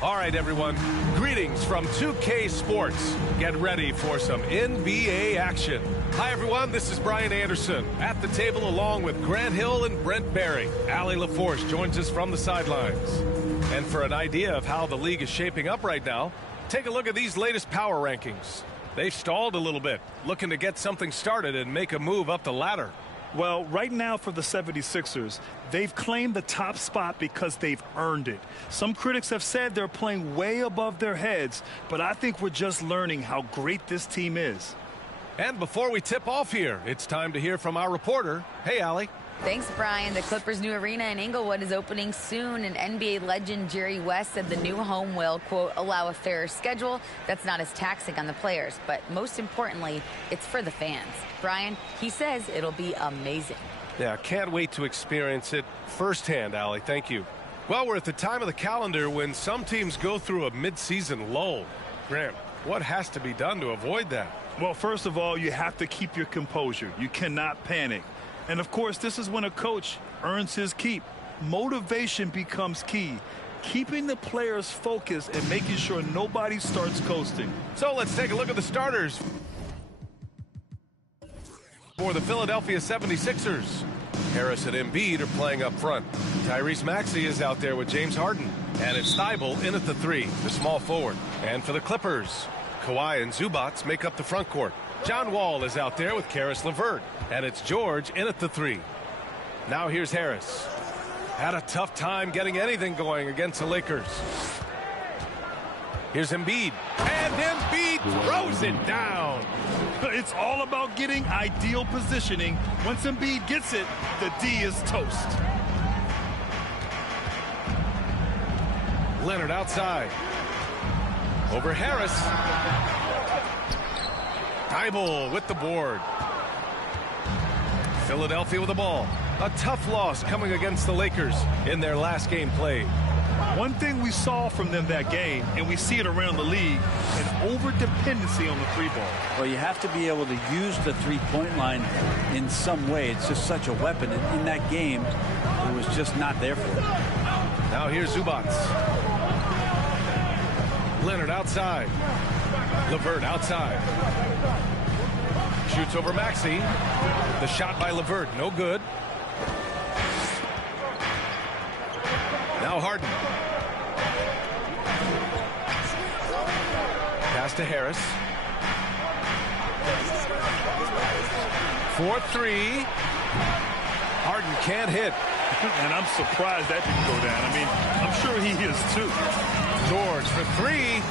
All right, everyone. Greetings from 2K Sports. Get ready for some NBA action. Hi, everyone. This is Brian Anderson at the table along with Grant Hill and Brent Barry. Allie LaForce joins us from the sidelines. And for an idea of how the league is shaping up right now, take a look at these latest power rankings. They've stalled a little bit, looking to get something started and make a move up the ladder. Well, right now for the 76ers, they've claimed the top spot because they've earned it. Some critics have said they're playing way above their heads, but I think we're just learning how great this team is. And before we tip off here, it's time to hear from our reporter. Hey, Allie. Thanks, Brian. The Clippers' new arena in Inglewood is opening soon, and NBA legend Jerry West said the new home will, quote, allow a fairer schedule that's not as taxing on the players. But most importantly, it's for the fans. Brian, he says it'll be amazing. Yeah, can't wait to experience it firsthand, Allie. Thank you. Well, we're at the time of the calendar when some teams go through a mid-season lull. Grant, what has to be done to avoid that? Well, first of all, you have to keep your composure. You cannot panic. And, of course, this is when a coach earns his keep. Motivation becomes key. Keeping the players focused and making sure nobody starts coasting. So let's take a look at the starters for the Philadelphia 76ers. Harris and Embiid are playing up front. Tyrese Maxey is out there with James Harden. And it's Thybulle in at the 3, the small forward. And for the Clippers, Kawhi and Zubac make up the front court. John Wall is out there with Caris LeVert. And it's George in at the 3. Now here's Harris. Had a tough time getting anything going against the Lakers. Here's Embiid. And Embiid throws it down. It's all about getting ideal positioning. Once Embiid gets it, the D is toast. Leonard outside. Over Harris. Thybulle with the board. Philadelphia with the ball. A tough loss coming against the Lakers in their last game played. One thing we saw from them that game, and we see it around the league, an over-dependency on the 3-ball. Well, you have to be able to use the three-point line in some way. It's just such a weapon. In that game, it was just not there for them. Now here's Zubac. Leonard outside. LeVert outside. Shoots over Maxey. The shot by LeVert, no good. Now Harden. Pass to Harris. 4-3. Harden can't hit. And I'm surprised that didn't go down. I mean, I'm sure he is too. George for 3.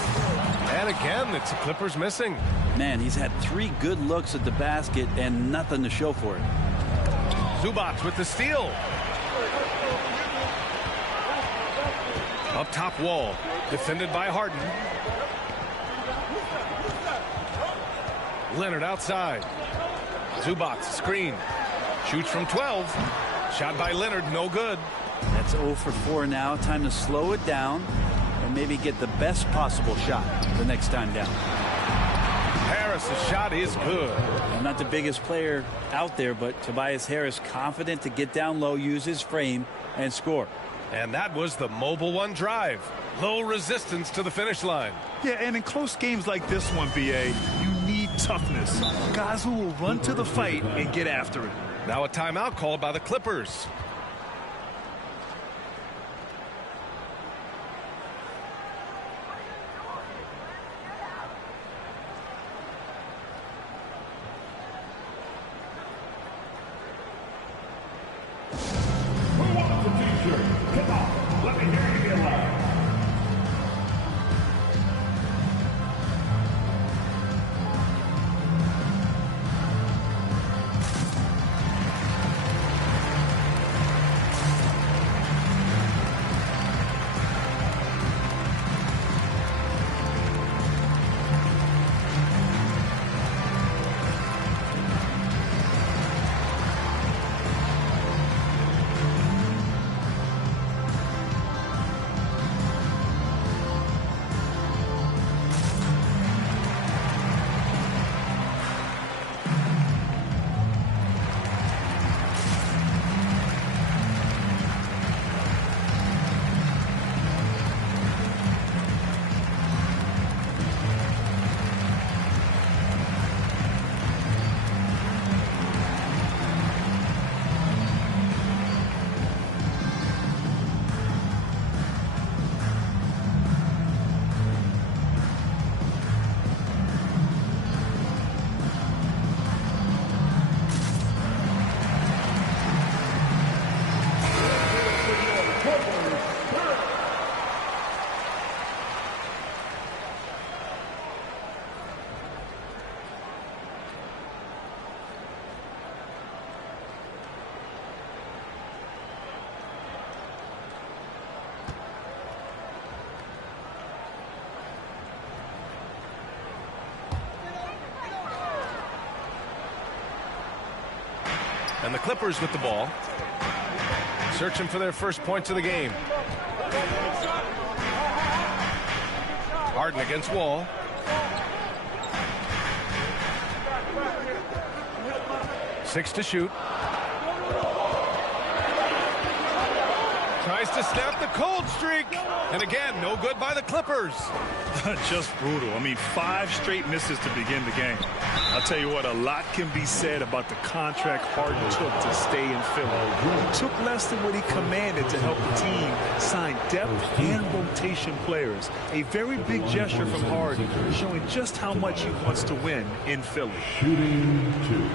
And again, it's the Clippers missing. Man, he's had 3 good looks at the basket and nothing to show for it. Zubac with the steal. Up top Wall, defended by Harden. Leonard outside. Zubac screen. Shoots from 12. Shot by Leonard, no good. That's 0 for 4 now. Time to slow it down and maybe get the best possible shot the next time down. Harris' shot is good. I'm not the biggest player out there, but Tobias Harris confident to get down low, use his frame, and score. And that was the Mobile One drive. Low resistance to the finish line. Yeah, and in close games like this one, BA, you need toughness. Guys who will run to the fight and get after it. Now a timeout called by the Clippers. And the Clippers with the ball. Searching for their first points of the game. Harden against Wall. Six to shoot. Tries to snap the cold streak. And again, no good by the Clippers. Just brutal. I mean, 5 straight misses to begin the game. I'll tell you what, a lot can be said about the contract Harden took to stay in Philly. He took less than what he commanded to help the team sign depth and rotation players. A very big gesture from Harden, showing just how much he wants to win in Philly. Shooting 2.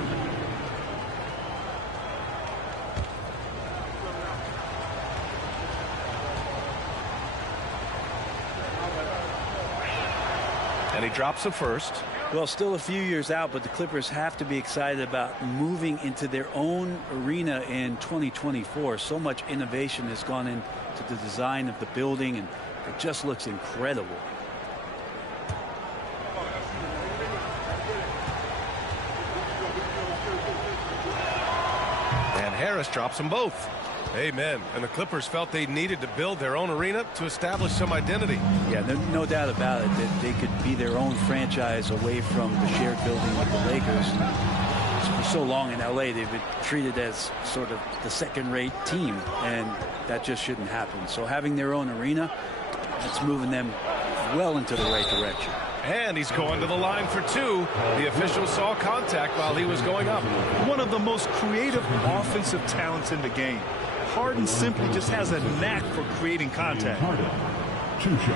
And he drops the first. Well, still a few years out, but the Clippers have to be excited about moving into their own arena in 2024. So much innovation has gone into the design of the building, and it just looks incredible. And Harris drops them both. Amen. And the Clippers felt they needed to build their own arena to establish some identity. Yeah, no doubt about it that they could be their own franchise away from the shared building with the Lakers. For so long in LA, they've been treated as sort of the second-rate team, and that just shouldn't happen. So having their own arena, it's moving them well into the right direction. And he's going to the line for 2. The official saw contact while he was going up. One of the most creative offensive talents in the game. Harden simply just has a knack for creating contact. Harden, 2 shots.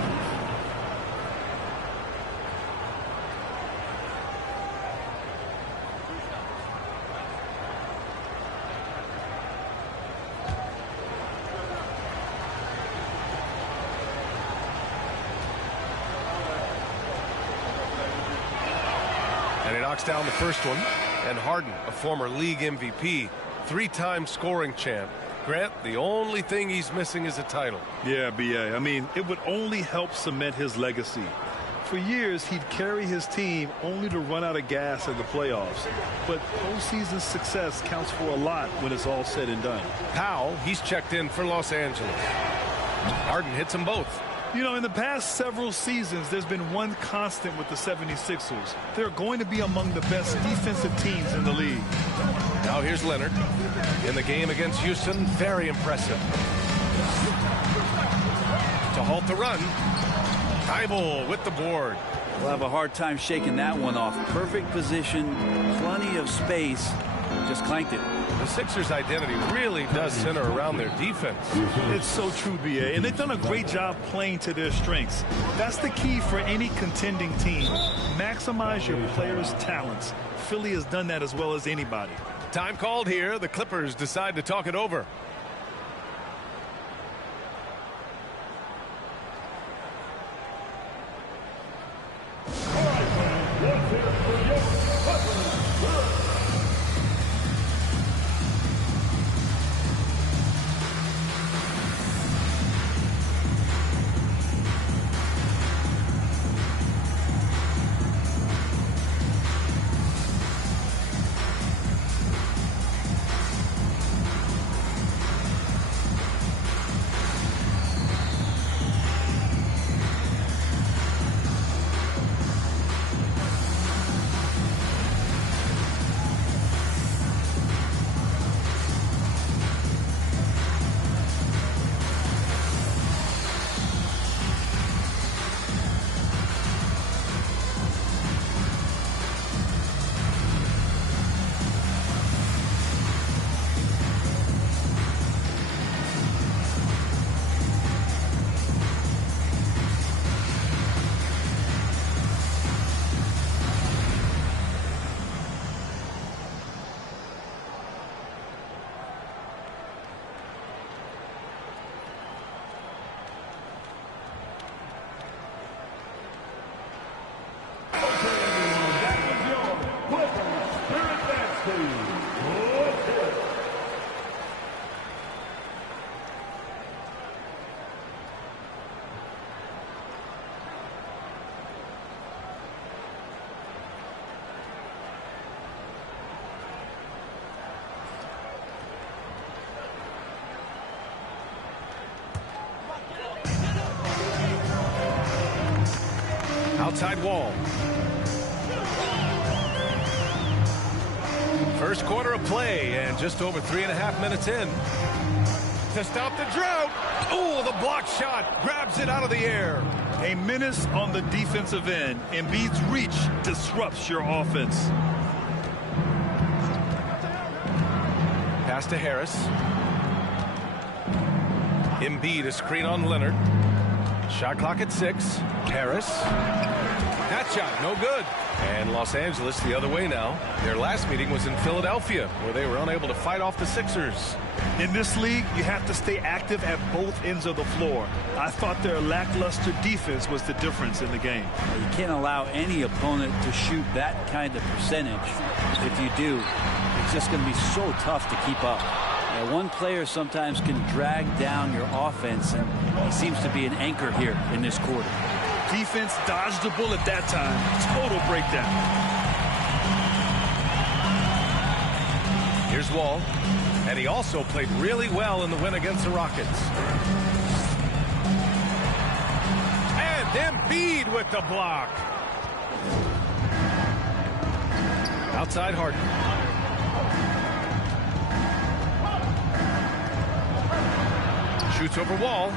And he knocks down the first one. And Harden, a former league MVP, 3-time scoring champ. Grant, the only thing he's missing is a title. Yeah, B.A. I mean, it would only help cement his legacy. For years, he'd carry his team only to run out of gas in the playoffs. But postseason success counts for a lot when it's all said and done. Powell, he's checked in for Los Angeles. Harden hits them both. You know, in the past several seasons, there's been one constant with the 76ers. They're going to be among the best defensive teams in the league. Now here's Leonard. In the game against Houston, very impressive. To halt the run. Thybulle with the board. We'll have a hard time shaking that one off. Perfect position, plenty of space, just clanked it. The Sixers' identity really does center around their defense. It's so true, B.A., and they've done a great job playing to their strengths. That's the key for any contending team. Maximize your players' talents. Philly has done that as well as anybody. Time called here. The Clippers decide to talk it over. Outside Wall. First quarter of play and just over 3.5 minutes in. To stop the drought. Oh, the block shot grabs it out of the air. A menace on the defensive end. Embiid's reach disrupts your offense. Pass to Harris. Embiid, a screen on Leonard. Shot clock at 6. Harris. That shot, no good. And Los Angeles the other way now. Their last meeting was in Philadelphia, where they were unable to fight off the Sixers. In this league, you have to stay active at both ends of the floor. I thought their lackluster defense was the difference in the game. You can't allow any opponent to shoot that kind of percentage. If you do, it's just going to be so tough to keep up. One player sometimes can drag down your offense, and he seems to be an anchor here in this quarter. Defense dodged the bullet that time. Total breakdown. Here's Wall. And he also played really well in the win against the Rockets. And Embiid with the block. Outside Harden. Shoots over Wall.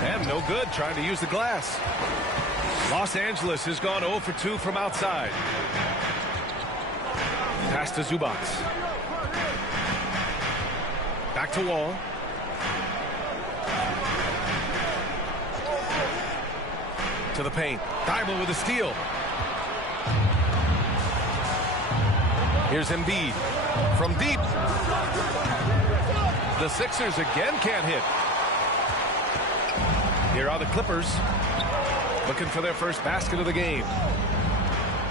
And no good, trying to use the glass. Los Angeles has gone 0 for 2 from outside. Pass to Zubac. Back to Wall. To the paint. Thybulle with a steal. Here's Embiid from deep. The Sixers again can't hit. Here are the Clippers, looking for their first basket of the game.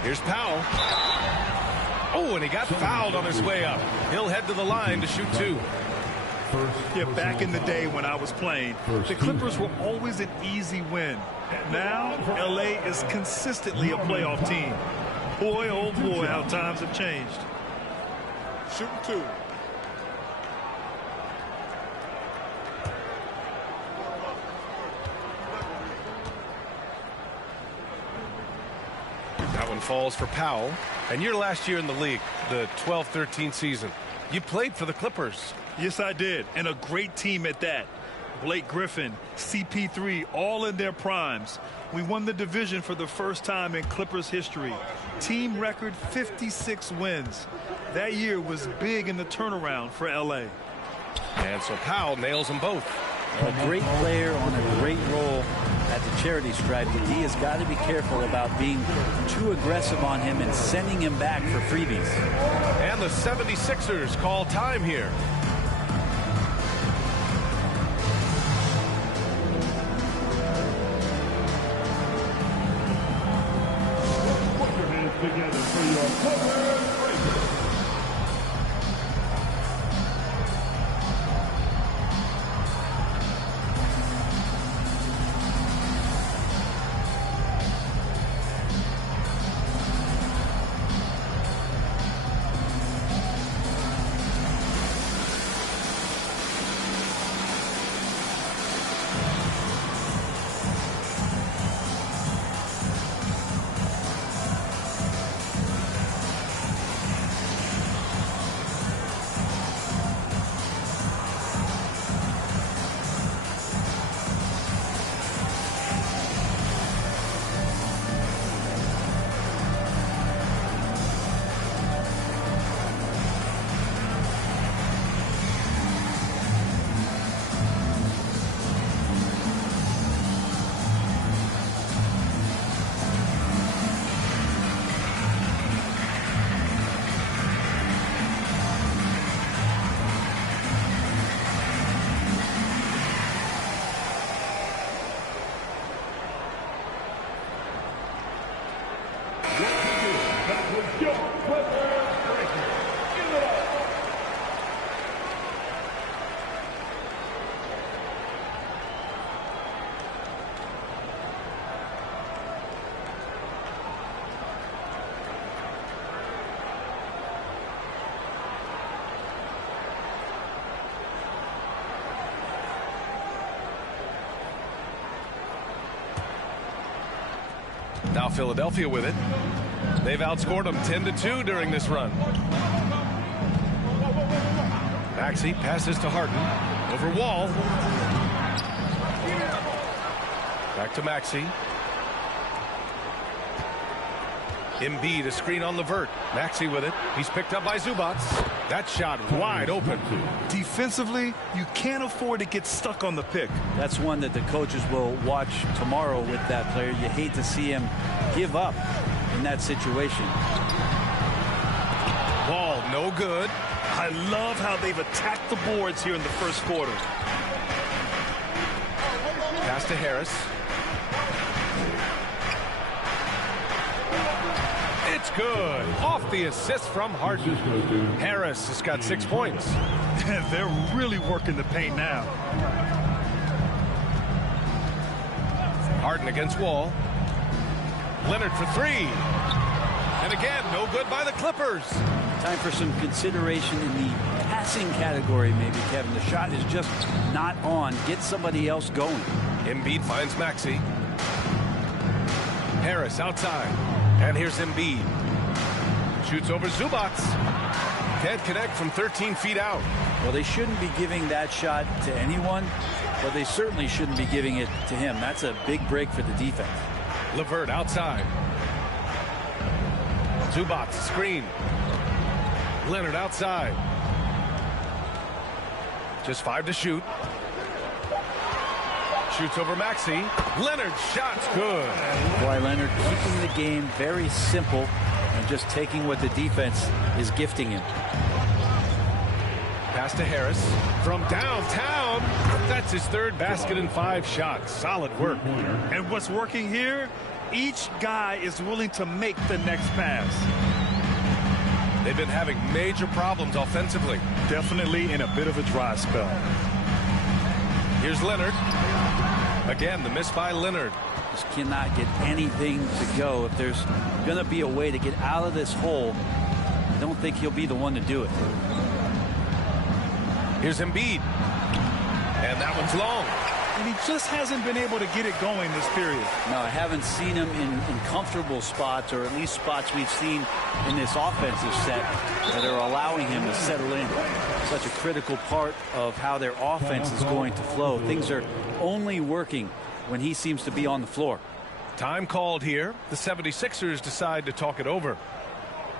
Here's Powell. Oh, and he got fouled on his way up. He'll head to the line to shoot 2. Yeah, back in the day when I was playing, the Clippers were always an easy win. Now, LA is consistently a playoff team. Boy, oh boy, how times have changed. Shooting 2. That one falls for Powell. And your last year in the league, the 12-13 season, you played for the Clippers. Yes, I did. And a great team at that. Blake Griffin, CP3, all in their primes. We won the division for the first time in Clippers history. Team record 56 wins. That year was big in the turnaround for LA. And so Powell nails them both. A great player on a great role at the charity stripe, but he has got to be careful about being too aggressive on him and sending him back for freebies. And the 76ers call time here. Put your hands together for your Clippers Rangers. Now Philadelphia with it. They've outscored them 10-2 during this run. Maxey passes to Harden. Over Wall. Back to Maxey. Embiid, a screen on LeVert. Maxey with it. He's picked up by Zubac. That shot wide open. Defensively, you can't afford to get stuck on the pick. That's one that the coaches will watch tomorrow with that player. You hate to see him give up in that situation. Ball no good. I love how they've attacked the boards here in the first quarter. Pass to Harris. It's good. Off the assist from Harden. Harris has got 6 points. They're really working the paint now. Harden against Wall. Leonard for three. And again, no good by the Clippers. Time for some consideration in the passing category, maybe, Kevin. The shot is just not on. Get somebody else going. Embiid finds Maxey. Harris outside. And here's Embiid. Shoots over Zubac. Can't connect from 13 feet out. Well, they shouldn't be giving that shot to anyone, but they certainly shouldn't be giving it to him. That's a big break for the defense. LeVert outside. Zubac screen. Leonard outside. Just 5 to shoot. Shoots over Maxey. Leonard's shot's good. Kawhi Leonard keeping the game very simple and just taking what the defense is gifting him. Pass to Harris from downtown. That's his third basket and 5 shots. Solid work. And what's working here? Each guy is willing to make the next pass. They've been having major problems offensively. Definitely in a bit of a dry spell. Here's Leonard. Again, the miss by Leonard. Just cannot get anything to go. If there's going to be a way to get out of this hole, I don't think he'll be the one to do it. Here's Embiid. And that one's long. And he just hasn't been able to get it going this period. No, I haven't seen him in comfortable spots, or at least spots we've seen in this offensive set that are allowing him to settle in. Such a critical part of how their offense is going to flow. Things are only working when he seems to be on the floor. Time called here. The 76ers decide to talk it over.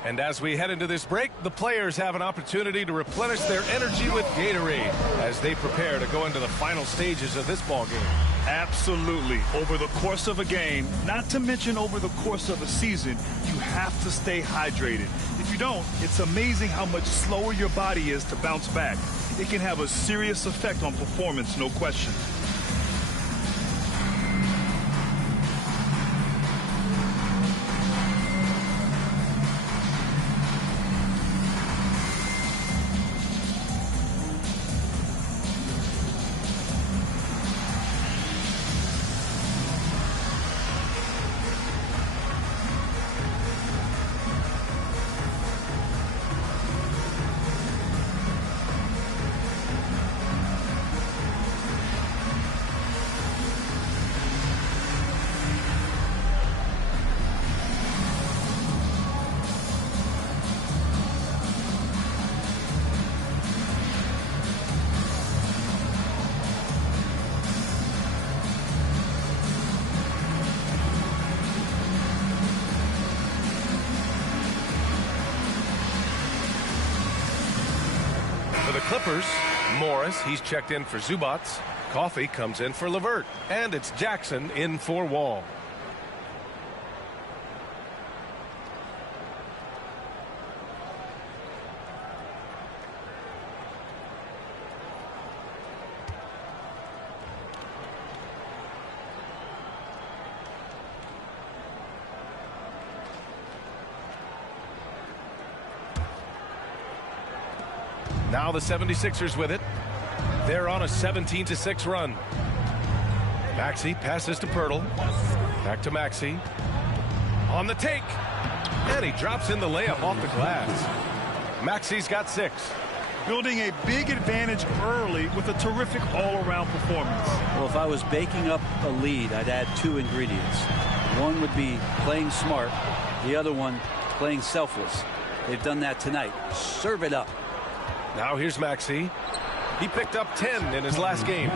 And as we head into this break, the players have an opportunity to replenish their energy with Gatorade as they prepare to go into the final stages of this ballgame. Absolutely. Over the course of a game, not to mention over the course of a season, you have to stay hydrated. If you don't, it's amazing how much slower your body is to bounce back. It can have a serious effect on performance, no question. For the Clippers, Morris, he's checked in for Zubac. Coffey comes in for LeVert. And it's Jackson in for Wall. Now the 76ers with it. They're on a 17-6 run. Maxey passes to Poeltl. Back to Maxey. On the take. And he drops in the layup off the glass. Maxey's got 6. Building a big advantage early with a terrific all-around performance. Well, if I was baking up a lead, I'd add 2 ingredients. One would be playing smart, the other one playing selfless. They've done that tonight. Serve it up. Now here's Maxey. He picked up 10 in his last game.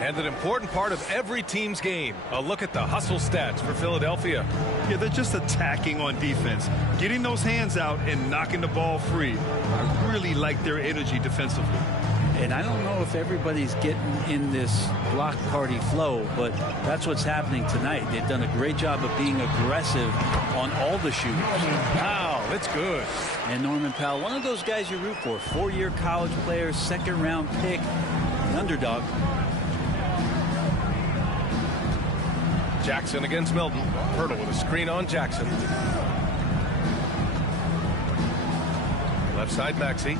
And an important part of every team's game. A look at the hustle stats for Philadelphia. Yeah, they're just attacking on defense, getting those hands out and knocking the ball free. I really like their energy defensively. And I don't know if everybody's getting in this block party flow, but that's what's happening tonight. They've done a great job of being aggressive on all the shooters. Wow, that's good. And Norman Powell, one of those guys you root for. 4-year college player, second-round pick, an underdog. Jackson against Milton. Hurdle with a screen on Jackson. Left side Maxey.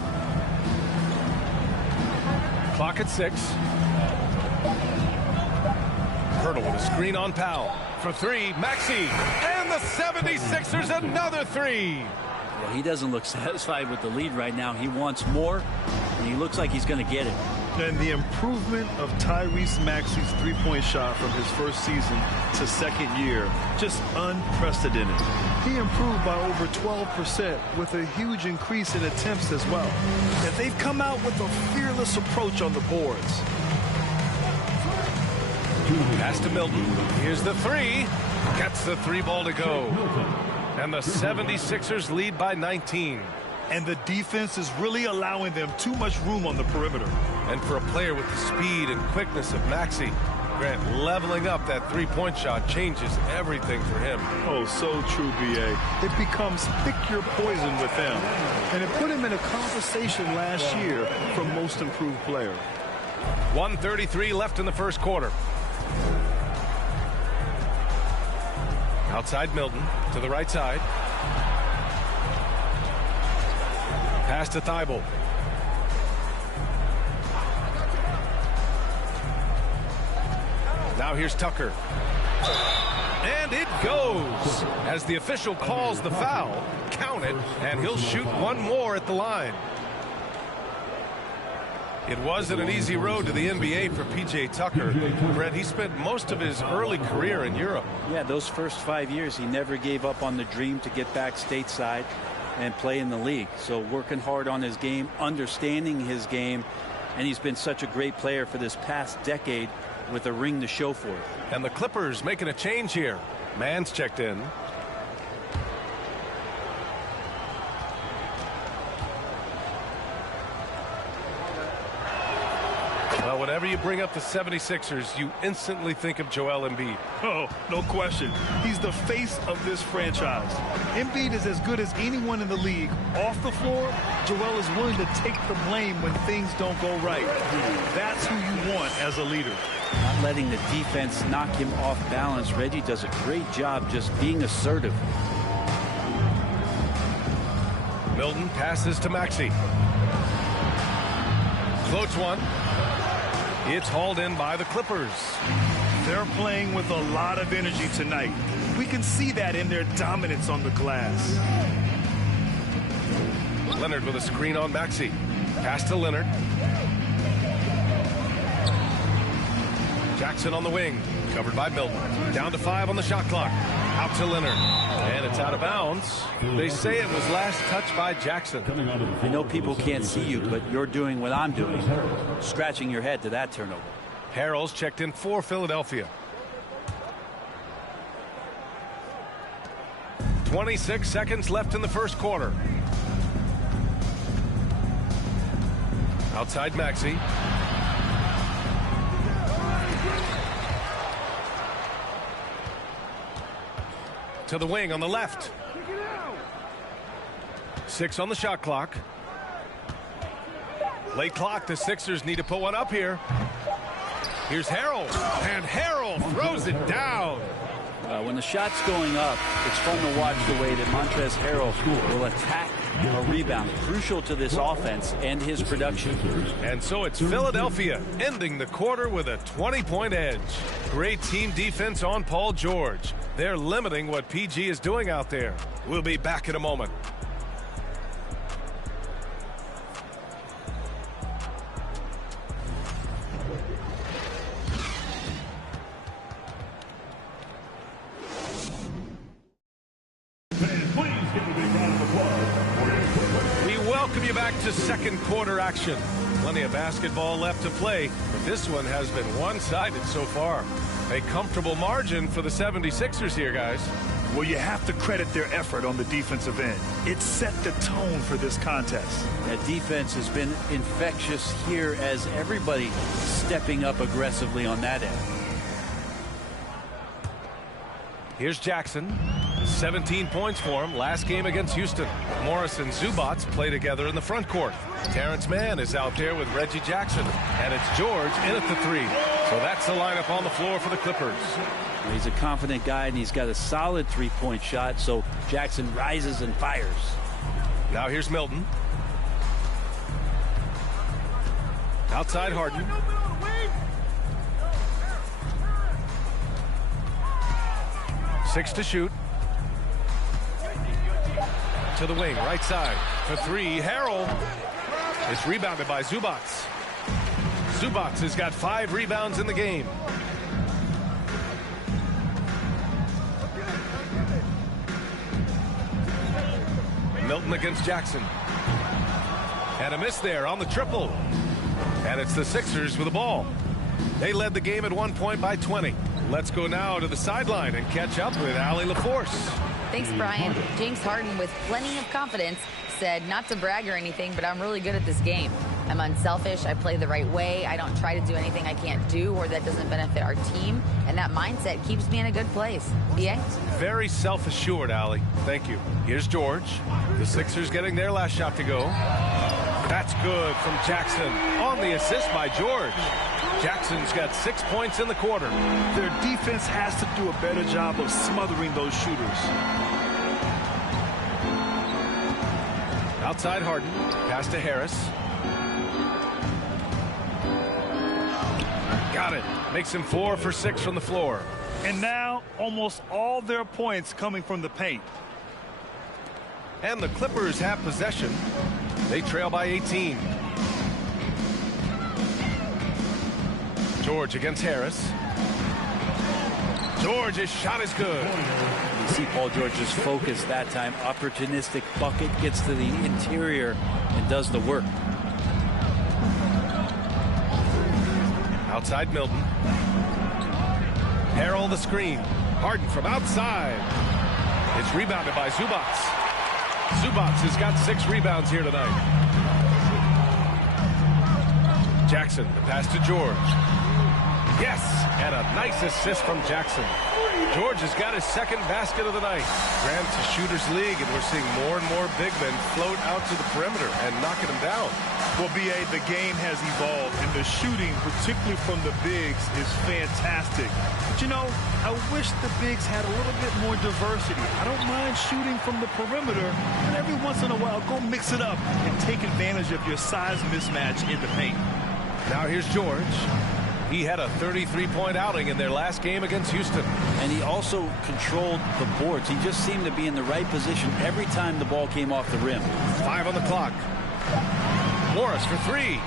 Clock at 6. Hurdle with a screen on Powell. For 3, Maxey. And the 76ers another 3. Well, he doesn't look satisfied with the lead right now. He wants more, and he looks like he's going to get it. And the improvement of Tyrese Maxey's three-point shot from his first season to second year, just unprecedented. He improved by over 12% with a huge increase in attempts as well. And they've come out with a fearless approach on the boards. Pass to Milton. Here's the 3. Gets the 3 ball to go. And the 76ers lead by 19. And the defense is really allowing them too much room on the perimeter. And for a player with the speed and quickness of Maxey, Grant, leveling up that three-point shot changes everything for him. Oh, so true, B.A. It becomes pick your poison with them. And it put him in a conversation last year for most improved player. 1:33 left in the first quarter. Outside Milton to the right side. Pass to Thibault. Now here's Tucker. And it goes. As the official calls the foul, count it, and he'll shoot one more at the line. It wasn't an easy road to the NBA for P.J. Tucker. Brett, he spent most of his early career in Europe. Yeah, those first 5 years, he never gave up on the dream to get back stateside and play in the league. So working hard on his game, understanding his game, and he's been such a great player for this past decade with a ring to show for it. And the Clippers making a change here. Mann's checked in. Well, whenever you bring up the 76ers, you instantly think of Joel Embiid. Oh, no question. He's the face of this franchise. Embiid is as good as anyone in the league. Off the floor, Joel is willing to take the blame when things don't go right. That's who you want as a leader. Not letting the defense knock him off balance. Reggie does a great job just being assertive. Milton passes to Maxey. Floats one. It's hauled in by the Clippers. They're playing with a lot of energy tonight. We can see that in their dominance on the glass. Leonard with a screen on Maxey. Pass to Leonard. Jackson on the wing. Covered by Milton. Down to 5 on the shot clock. Out to Leonard. And it's out of bounds. They say it was last touched by Jackson. I know people can't see you, but you're doing what I'm doing. Scratching your head to that turnover. Harrell's checked in for Philadelphia. 26 seconds left in the first quarter. Outside Maxey. To the wing on the left. 6 on the shot clock. Late clock. The Sixers need to put one up here. Here's Harrell. And Harrell throws it down. When the shot's going up, it's fun to watch the way that Montrezl Harrell will attack a rebound. Crucial to this offense and his production. And so it's Philadelphia ending the quarter with a 20-point edge. Great team defense on Paul George. They're limiting what PG is doing out there. We'll be back in a moment. Welcome you back to second quarter action. Plenty of basketball left to play, but this one has been one-sided so far. A comfortable margin for the 76ers here, guys. Well, you have to credit their effort on the defensive end. It set the tone for this contest. That defense has been infectious here as everybody stepping up aggressively on that end. Here's Jackson. 17 points for him last game against Houston. Morris and Zubac play together in the front court. Terrence Mann is out there with Reggie Jackson. And it's George in at the 3. So that's the lineup on the floor for the Clippers. He's a confident guy, and he's got a solid three-point shot, so Jackson rises and fires. Now here's Milton. Outside Harden. Six to shoot. To the wing, right side. For 3, Harrell. It's rebounded by Zubac. Zubac has got 5 rebounds in the game. Milton against Jackson. And a miss there on the triple. And it's the Sixers with the ball. They led the game at one point by 20. Let's go now to the sideline and catch up with Allie LaForce. Thanks, Brian. James Harden, with plenty of confidence, said not to brag or anything, but I'm really good at this game. I'm unselfish. I play the right way. I don't try to do anything I can't do or that doesn't benefit our team. And that mindset keeps me in a good place. BA? Very self-assured, Allie. Thank you. Here's George. The Sixers getting their last shot to go. That's good from Jackson on the assist by George. Jackson's got 6 points in the quarter. Their defense has to do a better job of smothering those shooters. Outside Harden. Pass to Harris. Got it. Makes him 4 for 6 from the floor. And now almost all their points coming from the paint. And the Clippers have possession. They trail by 18. George against Harris. George's shot is good. You see Paul George's focus that time. Opportunistic bucket, gets to the interior and does the work. Outside Milton. Harrell the screen. Harden from outside. It's rebounded by Zubac. Zubac has got 6 rebounds here tonight. Jackson, the pass to George. Yes, and a nice assist from Jackson. George has got his second basket of the night. Grant's a shooter's league, and we're seeing more and more big men float out to the perimeter and knocking them down. Well, B.A., the game has evolved, and the shooting, particularly from the bigs, is fantastic. But, you know, I wish the bigs had a little bit more diversity. I don't mind shooting from the perimeter, but every once in a while, go mix it up and take advantage of your size mismatch in the paint. Now here's George. He had a 33-point outing in their last game against Houston. And he also controlled the boards. He just seemed to be in the right position every time the ball came off the rim. 5 on the clock. Morris for 3.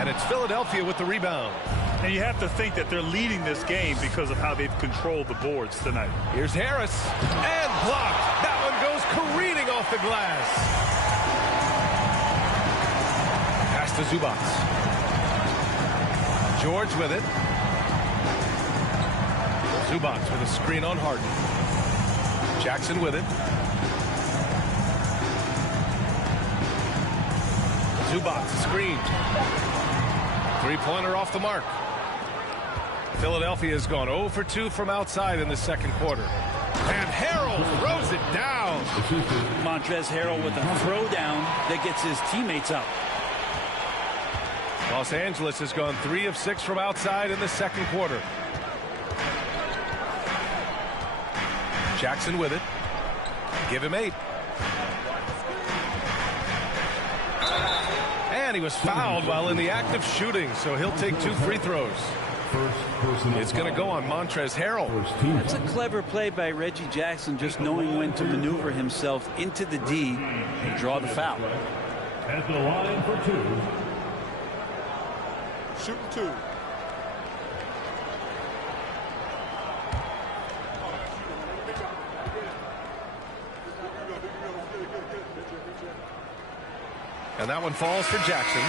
And it's Philadelphia with the rebound. And you have to think that they're leading this game because of how they've controlled the boards tonight. Here's Harris. And blocked. That one goes careening off the glass. Pass to Zubac. George with it. Zubac with a screen on Harden. Jackson with it. Zubac screen. 3-pointer off the mark. Philadelphia has gone 0 for 2 from outside in the second quarter. And Harrell throws it down. Montrezl Harrell with a throwdown that gets his teammates up. Los Angeles has gone 3 of 6 from outside in the second quarter. Jackson with it. Give him 8. And he was fouled while in the act of shooting, so he'll take 2 free throws. It's going to go on Montrezl Harrell. That's a clever play by Reggie Jackson, just knowing when to maneuver himself into the D and draw the foul. At the line for 2. Shooting 2. And that one falls for Jackson.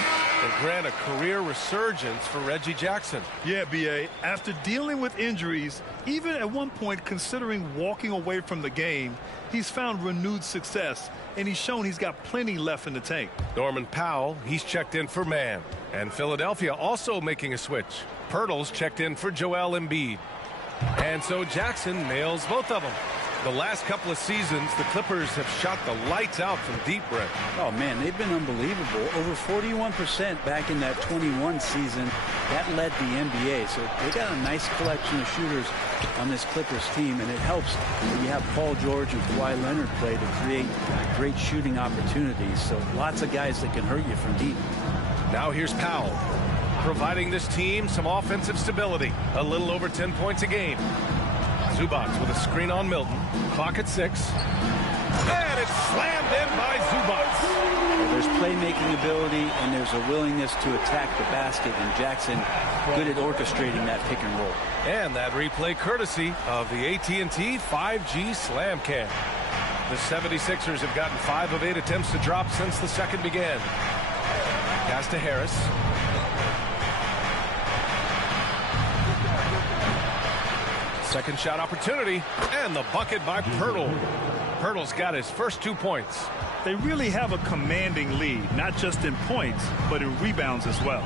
And Grant, a career resurgence for Reggie Jackson. Yeah, B.A. After dealing with injuries, even at one point considering walking away from the game, he's found renewed success, and he's shown he's got plenty left in the tank. Norman Powell, he's checked in for Mann. And Philadelphia also making a switch. Pirtle's checked in for Joel Embiid. And so Jackson nails both of them. The last couple of seasons, the Clippers have shot the lights out from deep, Brent. Oh, man, they've been unbelievable. Over 41% back in that 21 season. That led the NBA. So they got a nice collection of shooters on this Clippers team, and it helps when you have Paul George and Kawhi Leonard play to create great shooting opportunities. So lots of guys that can hurt you from deep. Now here's Powell, providing this team some offensive stability. A little over 10 points a game. Zubac with a screen on Milton. Clock at 6. And it's slammed in by Zubac. Well, there's playmaking ability and there's a willingness to attack the basket, and Jackson good at orchestrating that pick and roll. And that replay courtesy of the AT&T 5G Slam Cam. The 76ers have gotten 5 of 8 attempts to drop since the second began. Pass to Harris. Second shot opportunity, and the bucket by Pirtle. Pirtle's got his first 2 points. They really have a commanding lead, not just in points, but in rebounds as well.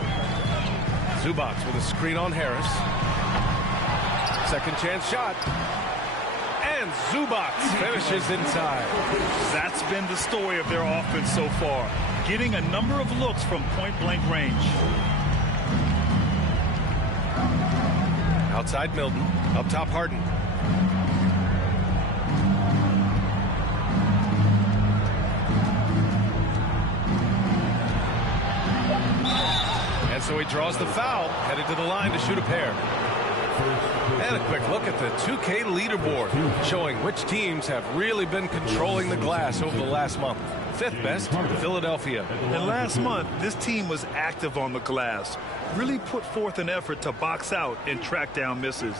Zubac with a screen on Harris. Second chance shot. And Zubac finishes inside. That's been the story of their offense so far, getting a number of looks from point-blank range. Outside Milton, up top Harden. And so he draws the foul, headed to the line to shoot a pair. And a quick look at the 2K leaderboard, showing which teams have really been controlling the glass over the last month. Fifth best, Philadelphia. And last month, this team was active on the glass, really put forth an effort to box out and track down misses.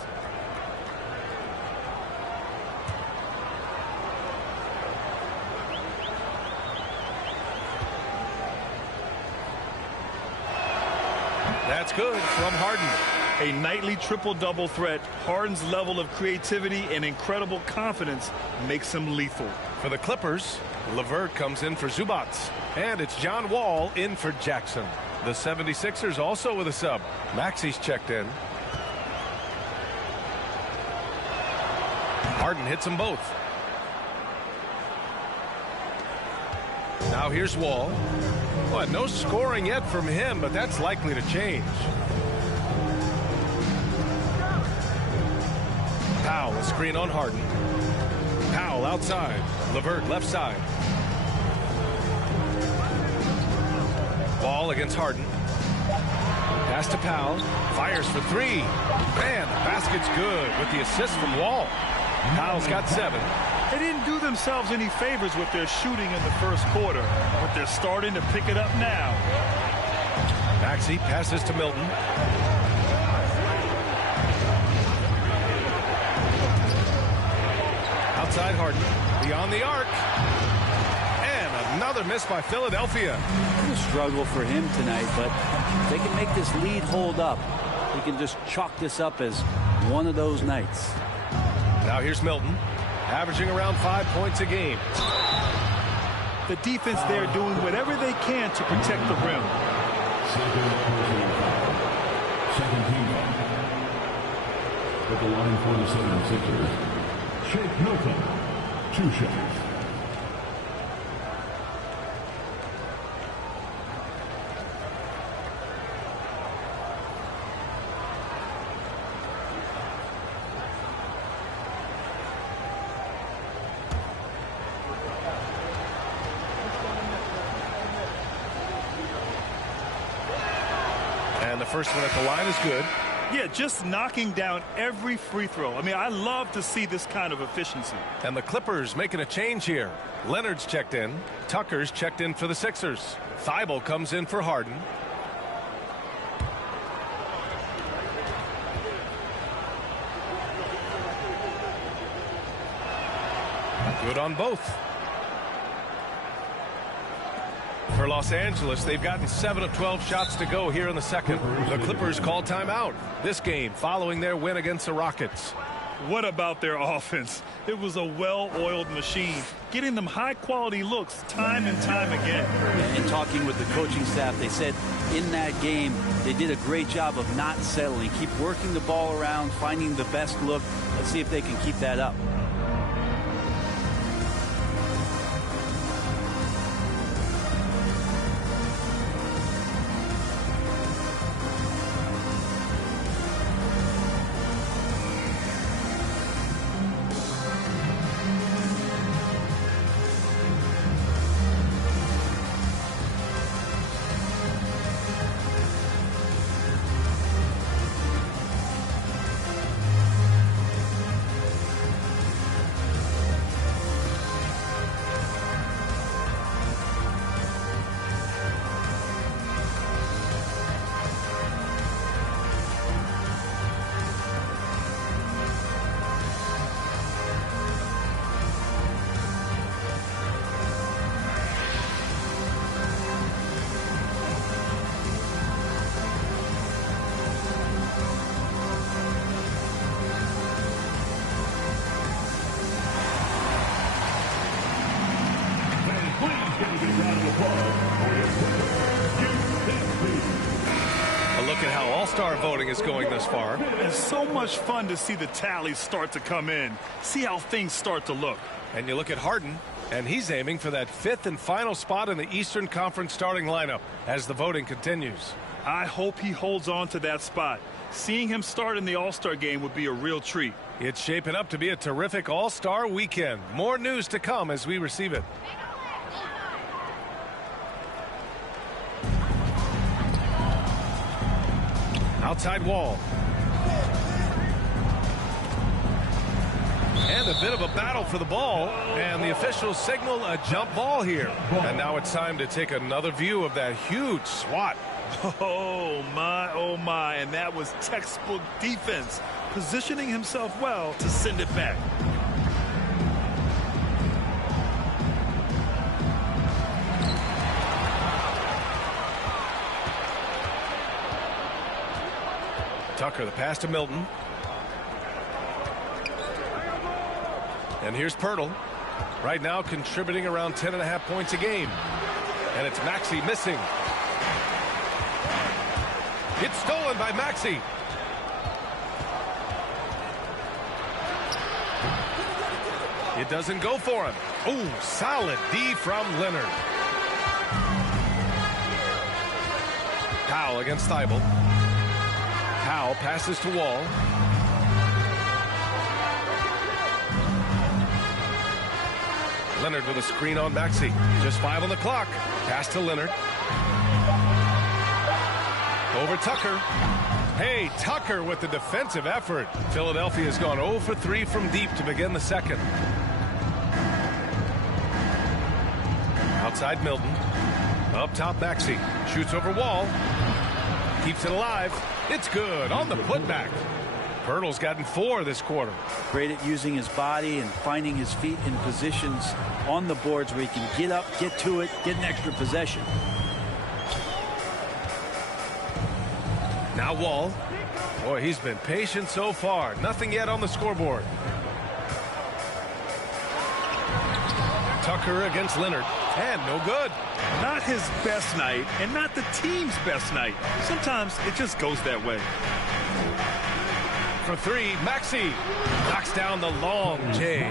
That's good from Harden. A nightly triple-double threat, Harden's level of creativity and incredible confidence makes him lethal. For the Clippers, LeVert comes in for Zubac. And it's John Wall in for Jackson. The 76ers also with a sub. Maxi's checked in. Harden hits them both. Now here's Wall. Well, no scoring yet from him, but that's likely to change. Powell, a screen on Harden. Powell outside. LeVert left side. Ball against Harden. Pass to Powell. Fires for 3. Man, the basket's good with the assist from Wall. Powell's got 7. They didn't do themselves any favors with their shooting in the first quarter, but they're starting to pick it up now. Maxey passes to Milton. Outside Harden. Beyond the arc. And another miss by Philadelphia. It's a struggle for him tonight, but if they can make this lead hold up, they can just chalk this up as one of those nights. Now here's Milton, averaging around 5 points a game. The defense there doing whatever they can to protect the rim. Second team foul. At the line for the 76ers, Shake Milton, 2 shots. And the first one at the line is good. Yeah, just knocking down every free throw. I mean, I love to see this kind of efficiency. And the Clippers making a change here. Leonard's checked in. Tucker's checked in for the Sixers. Thibault comes in for Harden. Good on both. For For Los Angeles, they've gotten 7 of 12 shots to go here in the second. The Clippers call timeout. This game following their win against the Rockets. What about their offense? It was a well-oiled machine, getting them high-quality looks time and time again. And talking with the coaching staff, they said in that game they did a great job of not settling. Keep working the ball around, finding the best look. Let's see if they can keep that up. A look at how All-Star voting is going this far. It's so much fun to see the tallies start to come in. See how things start to look. And you look at Harden, and he's aiming for that 5th and final spot in the Eastern Conference starting lineup as the voting continues. I hope he holds on to that spot. Seeing him start in the All-Star game would be a real treat. It's shaping up to be a terrific All-Star weekend. More news to come as we receive it. Outside Wall. And a bit of a battle for the ball, and the officials signal a jump ball here. And now it's time to take another view of that huge swat. Oh my, and that was textbook defense, positioning himself well to send it back. Tucker, the pass to Milton. And here's Pirtle. Right now contributing around 10.5 points a game. And it's Maxey missing. It's stolen by Maxey. It doesn't go for him. Oh, solid D from Leonard. Powell against Thibault. Powell passes to Wall. Leonard with a screen on Maxey. Just 5 on the clock. Pass to Leonard. Over Tucker. Hey, Tucker with the defensive effort. Philadelphia has gone 0 for 3 from deep to begin the second. Outside Milton. Up top Maxey. Shoots over Wall. Keeps it alive. It's good on the putback. Pirtle's gotten 4 this quarter. Great at using his body and finding his feet in positions on the boards where he can get up, get to it, get an extra possession. Now Wall. Boy, he's been patient so far. Nothing yet on the scoreboard. Tucker against Leonard. And no good. Not his best night and not the team's best night. Sometimes it just goes that way. For 3, Maxey knocks down the long J.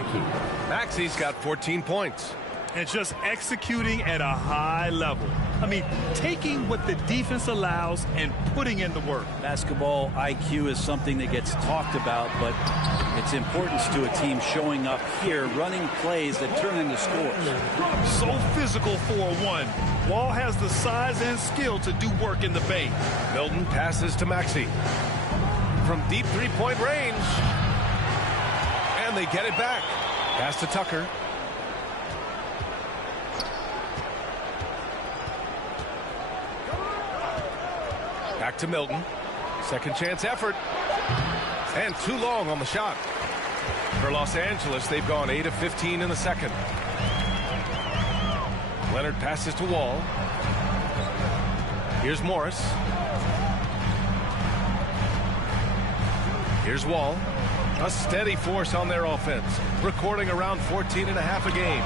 Maxey's got 14 points. And just executing at a high level. I mean, taking what the defense allows and putting in the work. Basketball IQ is something that gets talked about, but its importance to a team showing up here, running plays that turn into scores. So physical for a 1. Wall has the size and skill to do work in the paint. Milton passes to Maxey. From deep 3-point range. And they get it back. Pass to Tucker. Back to Milton. Second chance effort. And too long on the shot. For Los Angeles, they've gone 8 of 15 in the second. Leonard passes to Wall. Here's Morris. Here's Wall. A steady force on their offense, recording around 14.5 a game.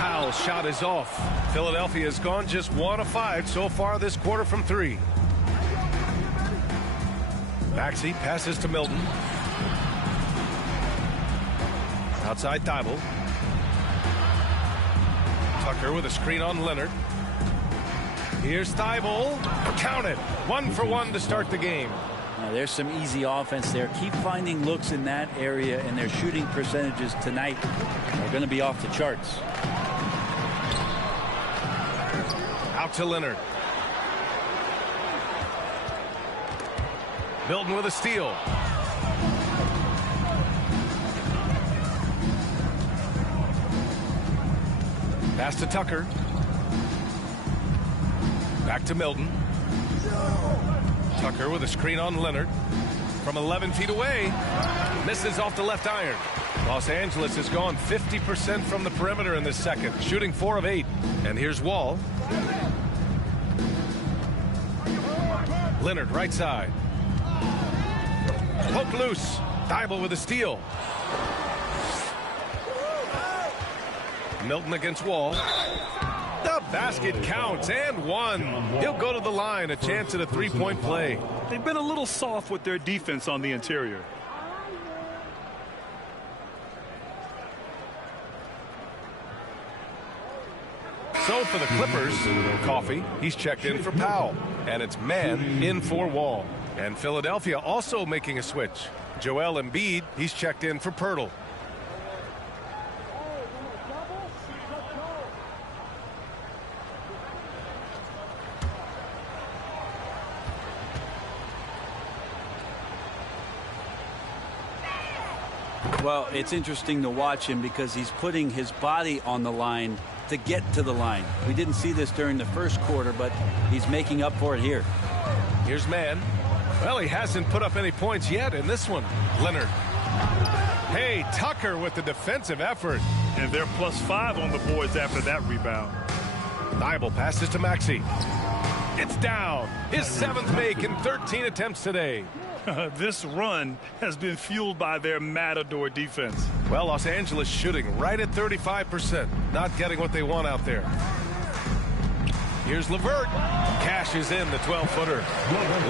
Powell's shot is off. Philadelphia has gone just 1 of 5 so far this quarter from 3. Maxey passes to Milton. Outside Thibault. Tucker with a screen on Leonard. Here's Thibault. Count it. 1 for 1 to start the game. Now, there's some easy offense there. Keep finding looks in that area, and their shooting percentages tonight are going to be off the charts. Out to Leonard. Milton with a steal. Pass to Tucker. Back to Milton. Tucker with a screen on Leonard. From 11 feet away. Misses off the left iron. Los Angeles has gone 50% from the perimeter in this second, shooting 4 of 8. And here's Wall. Leonard right side. Poke loose. Thibault with a steal. Milton against Wall. The basket counts and 1. He'll go to the line, a chance at a 3-point play. They've been a little soft with their defense on the interior. So for the Clippers, Coffey, he's checked in for Powell. And it's man in for Wall. And Philadelphia also making a switch. Joel Embiid, he's checked in for Poeltl. Well, it's interesting to watch him because he's putting his body on the line to get to the line. We didn't see this during the first quarter, but he's making up for it here. Here's Mann. Well, he hasn't put up any points yet in this one. Leonard. Hey, Tucker with the defensive effort. And they're +5 on the boards after that rebound. Thibault passes to Maxey. It's down. His 7th make in 13 attempts today. This run has been fueled by their Matador defense. Well, Los Angeles shooting right at 35%. Not getting what they want out there. Here's LeVert. Cashes in the 12-footer.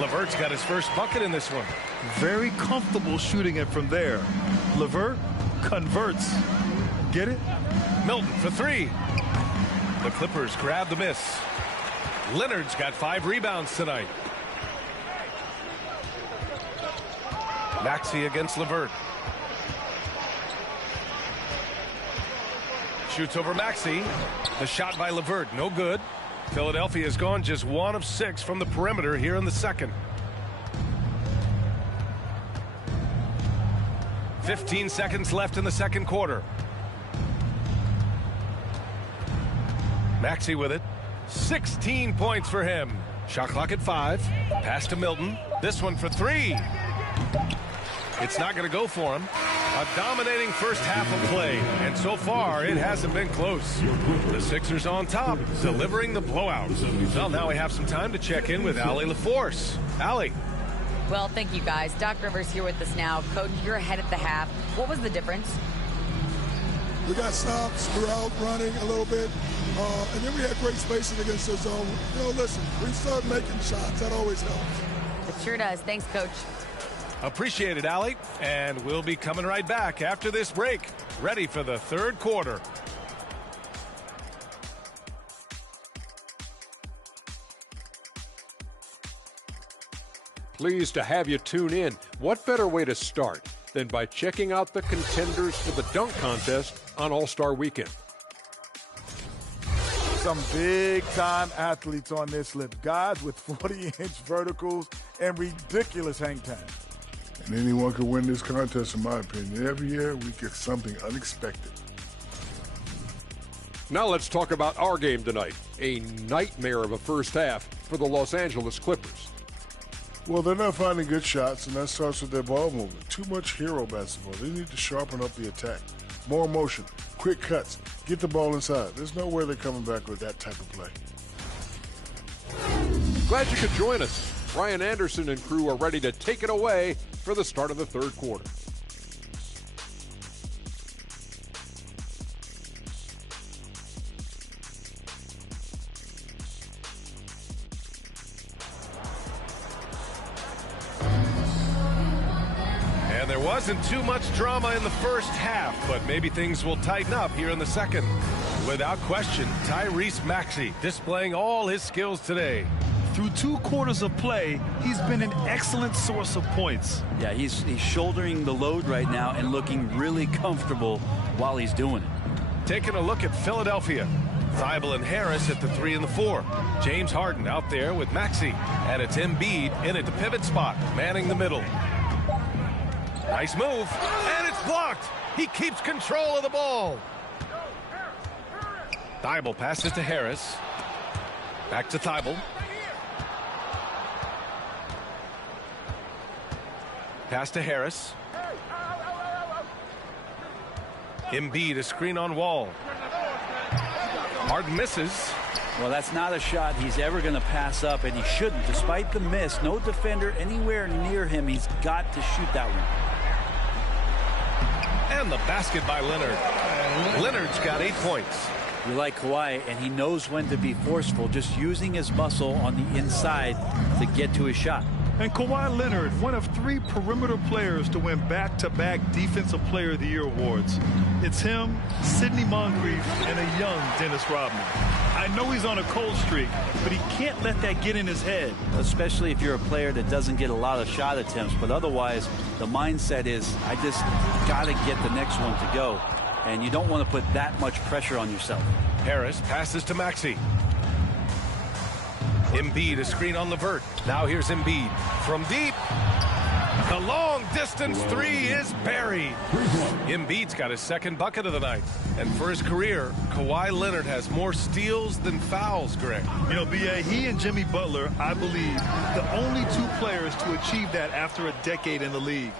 LeVert's got his first bucket in this one. Very comfortable shooting it from there. LeVert converts. Get it? Milton for 3. The Clippers grab the miss. Leonard's got 5 rebounds tonight. Maxey against LeVert. Shoots over Maxey. The shot by LeVert, no good. Philadelphia has gone just 1 of 6 from the perimeter here in the second. 15 seconds left in the second quarter. Maxey with it. 16 points for him. Shot clock at 5. Pass to Milton. This one for 3. It's not going to go for him. A dominating first half of play, and so far it hasn't been close. The Sixers on top, delivering the blowout. Well, now we have some time to check in with Allie LaForce. Allie. Well, thank you, guys. Doc Rivers here with us now. Coach, you're ahead at the half. What was the difference? We got stops, we're out running a little bit, and then we had great spacing against the zone. You know, listen, we start making shots. That always helps. It sure does. Thanks, Coach. Appreciate it, Allie. And we'll be coming right back after this break. Ready for the third quarter. Pleased to have you tune in. What better way to start than by checking out the contenders for the dunk contest on All-Star Weekend? Some big-time athletes on this list. Guys with 40-inch verticals and ridiculous hang time. And anyone could win this contest, in my opinion. Every year, we get something unexpected. Now let's talk about our game tonight. A nightmare of a first half for the Los Angeles Clippers. Well, they're not finding good shots, and that starts with their ball movement. Too much hero basketball. They need to sharpen up the attack. More motion, quick cuts, get the ball inside. There's no way they're coming back with that type of play. Glad you could join us. Brian Anderson and crew are ready to take it away for the start of the third quarter. And there wasn't too much drama in the first half, but maybe things will tighten up here in the second. Without question, Tyrese Maxey displaying all his skills today. Through 2 quarters of play, he's been an excellent source of points. Yeah, he's shouldering the load right now and looking really comfortable while he's doing it. Taking a look at Philadelphia. Thibault and Harris at the 3 and the 4. James Harden out there with Maxey. And it's Embiid in at the pivot spot, manning the middle. Nice move, and it's blocked. He keeps control of the ball. Thibault passes to Harris. Back to Thibault. Pass to Harris. Embiid, a screen on Wall. Harden misses. Well, that's not a shot he's ever going to pass up, and he shouldn't. Despite the miss, no defender anywhere near him. He's got to shoot that one. And the basket by Leonard. Leonard's got 8 points. You like Kawhi, and he knows when to be forceful, just using his muscle on the inside to get to his shot. And Kawhi Leonard, one of 3 perimeter players to win back-to-back Defensive Player of the Year awards. It's him, Sidney Moncrief, and a young Dennis Rodman. I know he's on a cold streak, but he can't let that get in his head. Especially if you're a player that doesn't get a lot of shot attempts, but otherwise the mindset is, I just got to get the next one to go. And you don't want to put that much pressure on yourself. Harris passes to Maxey. Embiid, a screen on LeVert. Now here's Embiid from deep. The long distance 3 is buried. Embiid's got his 2nd bucket of the night. And for his career, Kawhi Leonard has more steals than fouls, Greg. You know, B.A., he and Jimmy Butler, I believe, the only 2 players to achieve that after a decade in the league.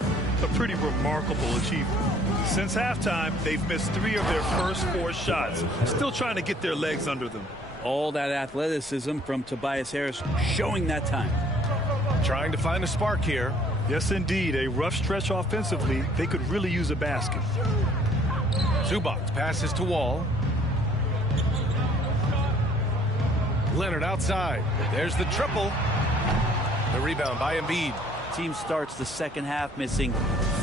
A pretty remarkable achievement. Since halftime, they've missed 3 of their first 4 shots. Still trying to get their legs under them. All that athleticism from Tobias Harris showing that time. Trying to find a spark here. Yes, indeed. A rough stretch offensively. They could really use a basket. Zubac passes to Wall. Leonard outside. There's the triple. The rebound by Embiid. Team starts the second half missing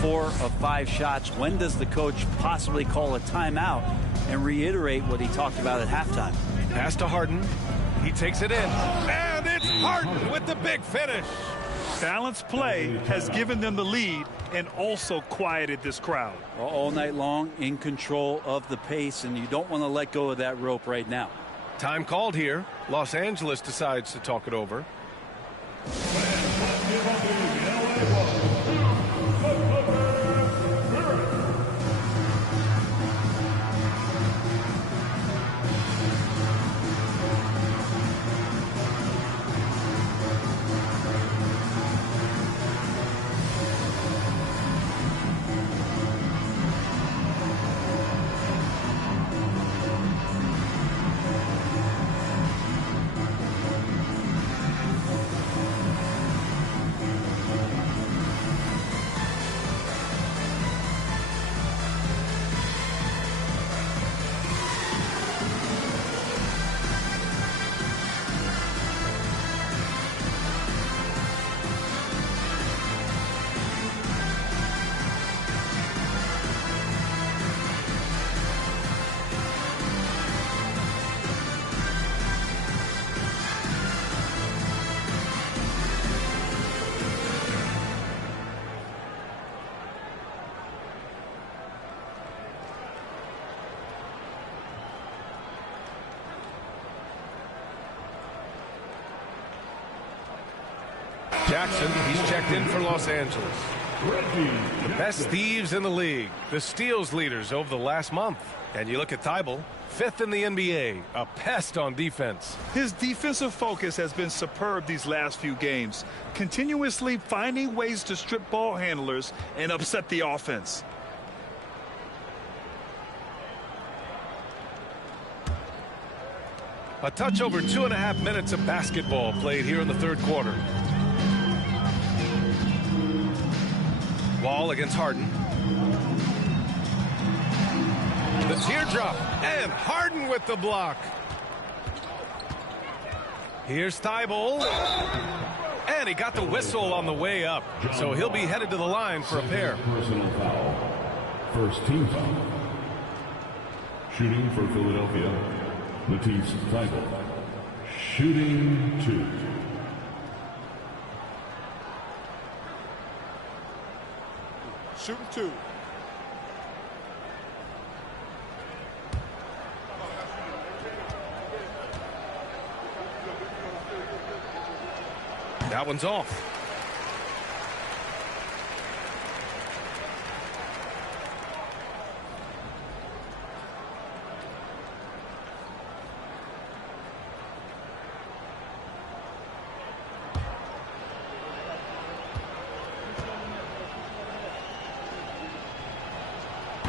4 of 5 shots. When does the coach possibly call a timeout and reiterate what he talked about at halftime? Pass to Harden. He takes it in. And it's Harden with the big finish. Balanced play has given them the lead and also quieted this crowd. All night long, in control of the pace, and you don't want to let go of that rope right now. Time called here. Los Angeles decides to talk it over. Jackson, he's checked in for Los Angeles. The best thieves in the league, the steals leaders over the last month. And you look at Thibault, 5th in the NBA, a pest on defense. His defensive focus has been superb these last few games, continuously finding ways to strip ball handlers and upset the offense. A touch over 2.5 minutes of basketball played here in the third quarter. Wall against Harden. The teardrop, and Harden with the block. Here's Thibault. And he got the whistle on the way up. So he'll be headed to the line for a pair. Personal foul. First team foul. Shooting for Philadelphia, Matisse Thybulle. Shooting 2. Shooting 2. That one's off.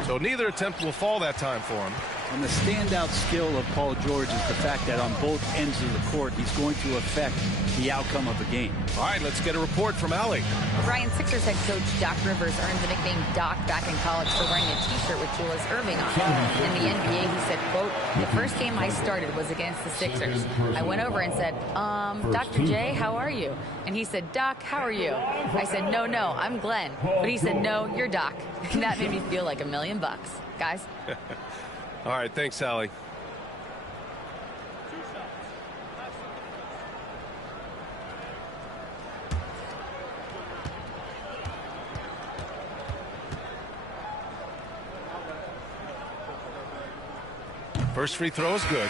So neither attempt will fall that time for him. And the standout skill of Paul George is the fact that on both ends of the court, he's going to affect the outcome of the game. All right, let's get a report from Allie. Brian, Sixers head coach Doc Rivers earned the nickname Doc back in college for wearing a T-shirt with Julius Erving on it. In the NBA, he said, quote, "The first game I started was against the Sixers. I went over and said, Dr. J, how are you?" And he said, "Doc, how are you?" I said, no, I'm Glenn." But he said, "No, you're Doc." And that made me feel like $1 million. Guys. All right, thanks, Allie. First free throw is good.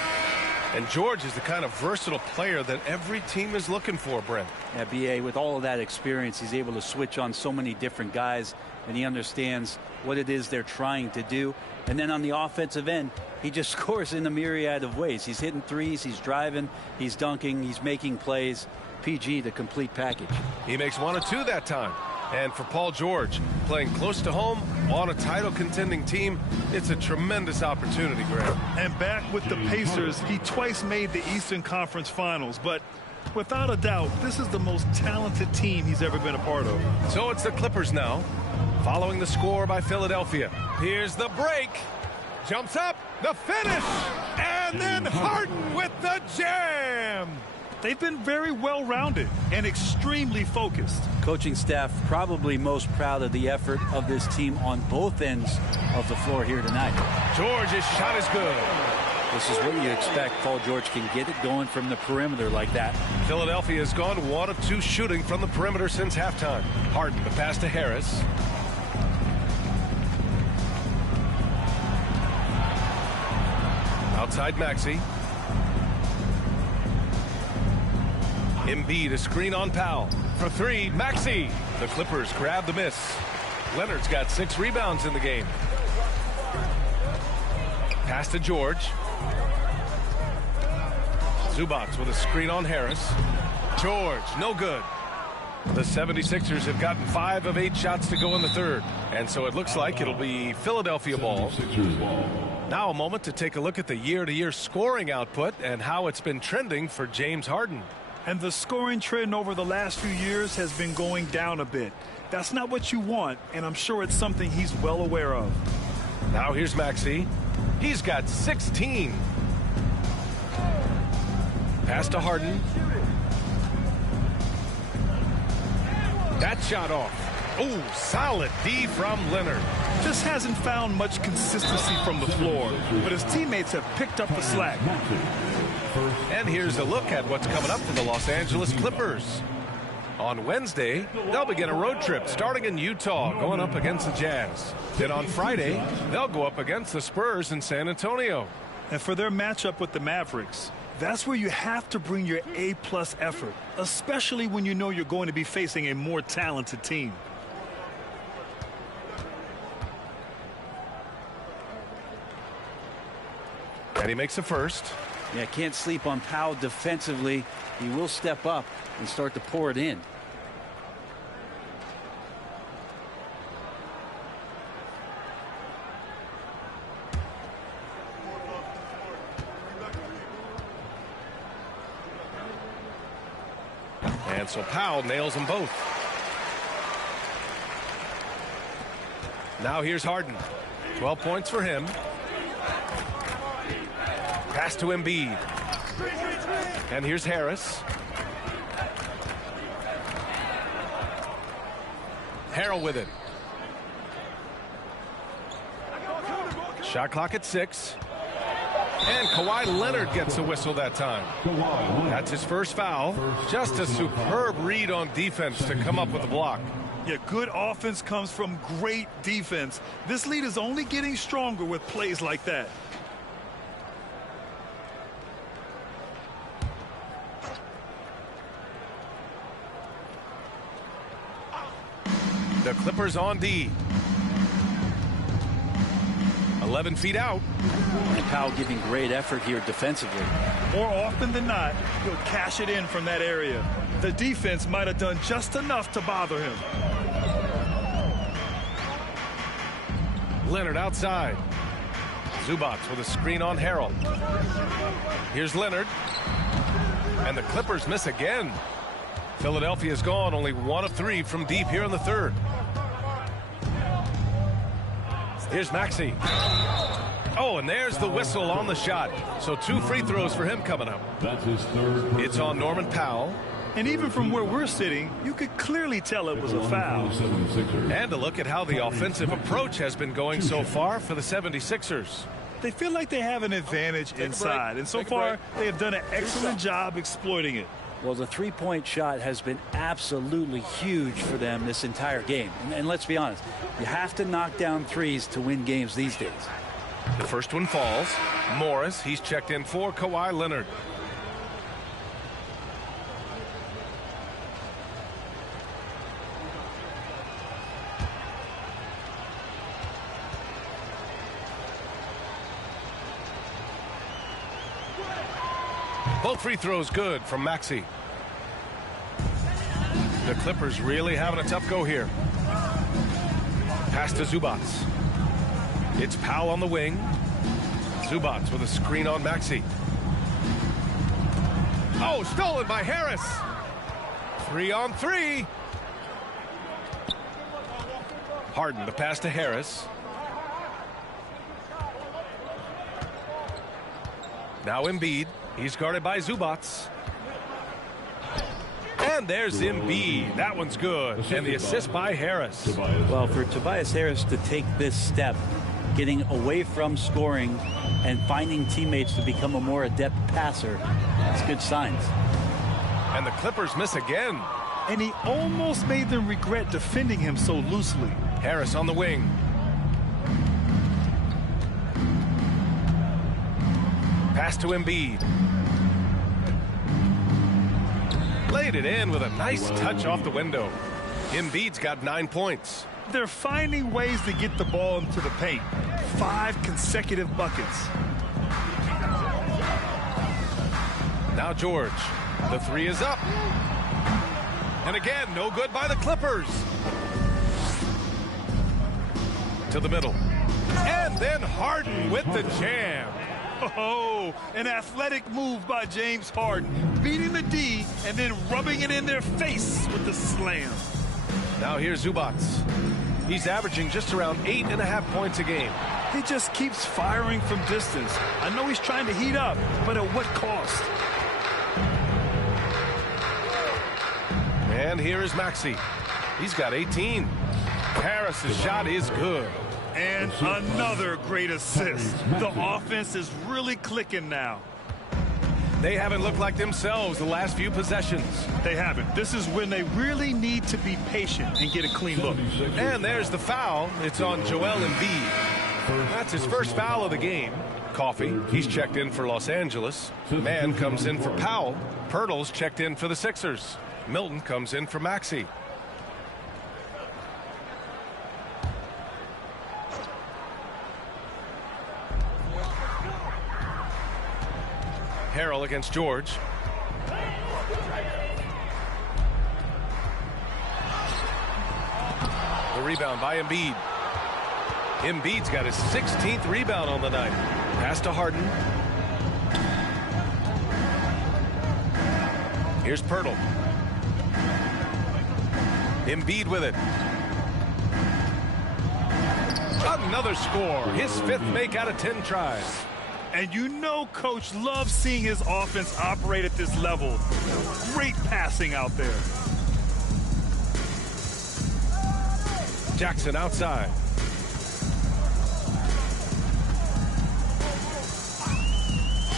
And George is the kind of versatile player that every team is looking for, Brent. Yeah, B.A., with all of that experience, he's able to switch on so many different guys, and he understands what it is they're trying to do. And then on the offensive end, he just scores in a myriad of ways. He's hitting threes, he's driving, he's dunking, he's making plays. PG, the complete package. He makes 1 of 2 that time. And for Paul George, playing close to home on a title contending team, it's a tremendous opportunity, Graham. And back with the Pacers, he twice made the Eastern Conference Finals, but without a doubt, this is the most talented team he's ever been a part of. So it's the Clippers now, following the score by Philadelphia. Here's the break. Jumps up, the finish, and then Harden with the jam. They've been very well-rounded and extremely focused. Coaching staff probably most proud of the effort of this team on both ends of the floor here tonight. George's shot is good. This is what you expect. Paul George can get it going from the perimeter like that. Philadelphia has gone 1 of 2 shooting from the perimeter since halftime. Harden, the pass to Harris. Outside Maxey. Embiid, a screen on Powell. For 3, Maxey. The Clippers grab the miss. Leonard's got 6 rebounds in the game. Pass to George. Zubac with a screen on Harris. George, no good. The 76ers have gotten 5 of 8 shots to go in the third. And so it looks like it'll be Philadelphia ball. Now a moment to take a look at the year-to-year scoring output and how it's been trending for James Harden. And the scoring trend over the last few years has been going down a bit. That's not what you want, and I'm sure it's something he's well aware of. Now here's Maxey. He's got 16. Pass to Harden. That shot off. Oh, solid D from Leonard. Just hasn't found much consistency from the floor, but his teammates have picked up the slack. And here's a look at what's coming up for the Los Angeles Clippers. On Wednesday, they'll begin a road trip starting in Utah, going up against the Jazz. Then on Friday, they'll go up against the Spurs in San Antonio. And for their matchup with the Mavericks, that's where you have to bring your A-plus effort, especially when you know you're going to be facing a more talented team. And he makes the first. Yeah, can't sleep on Powell defensively. He will step up and start to pour it in. And so Powell nails them both. Now here's Harden. 12 points for him. Pass to Embiid. And here's Harris. Harrell with it. Shot clock at 6. And Kawhi Leonard gets a whistle that time. That's his first foul. Just a superb read on defense to come up with a block. Yeah, good offense comes from great defense. This lead is only getting stronger with plays like that. The Clippers on D. 11 feet out. And Powell giving great effort here defensively. More often than not, he'll cash it in from that area. The defense might have done just enough to bother him. Leonard outside. Zubac with a screen on Harrell. Here's Leonard. And the Clippers miss again. Philadelphia's gone only 1 of 3 from deep here in the third. Here's Maxey. Oh, and there's the whistle on the shot. So 2 free throws for him coming up. That's his third. It's on Norman Powell. And even from where we're sitting, you could clearly tell it was a foul. And a look at how the offensive approach has been going so far for the 76ers. They feel like they have an advantage inside, and so far they have done an excellent job exploiting it. Well, the three-point shot has been absolutely huge for them this entire game. And let's be honest, you have to knock down threes to win games these days. The first one falls. Morris, he's checked in for Kawhi Leonard. Both free throws good from Maxey. The Clippers really having a tough go here. Pass to Zubac. It's Powell on the wing. Zubac with a screen on Maxey. Oh, stolen by Harris. 3-on-3. Harden, the pass to Harris. Now Embiid. He's guarded by Zubac. And there's Embiid. That one's good. And the assist by Harris. Well, for Tobias Harris to take this step, getting away from scoring and finding teammates to become a more adept passer, that's good signs. And the Clippers miss again. And he almost made them regret defending him so loosely. Harris on the wing. Pass to Embiid. Laid it in with a nice touch off the window. Embiid's got 9 points. They're finding ways to get the ball into the paint. 5 consecutive buckets. Now George. The 3 is up. And again, no good by the Clippers. To the middle. And then Harden with the jam. Oh, an athletic move by James Harden, beating the D and then rubbing it in their face with the slam. Now here's Zubac. He's averaging just around 8.5 points a game. He just keeps firing from distance. I know he's trying to heat up, but at what cost? And here is Maxey. He's got 18. Harris's shot is good. And another great assist. The offense is really clicking now. They haven't looked like themselves the last few possessions. They haven't. This is when they really need to be patient and get a clean look. And there's the foul. It's on Joel Embiid. That's his first foul of the game. Coffey, he's checked in for Los Angeles. Mann comes in for Powell. Pirtle's checked in for the Sixers. Milton comes in for Maxey. Harrell against George. The rebound by Embiid. Embiid's got his 16th rebound on the night. Pass to Harden. Here's Pirtle. Embiid with it. Another score. His 5th make out of 10 tries. And you know Coach loves seeing his offense operate at this level. Great passing out there. Jackson outside.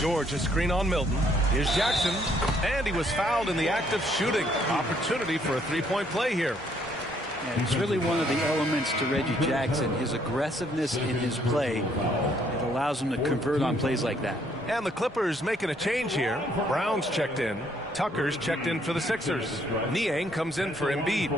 George, a screen on Milton. Here's Jackson. And he was fouled in the act of shooting. Opportunity for a three-point play here. Yeah, he's really one of the elements to Reggie Jackson. His aggressiveness in his play. It allows him to convert on plays like that. And the Clippers making a change here. Brown's checked in. Tucker's checked in for the Sixers. Niang comes in for Embiid.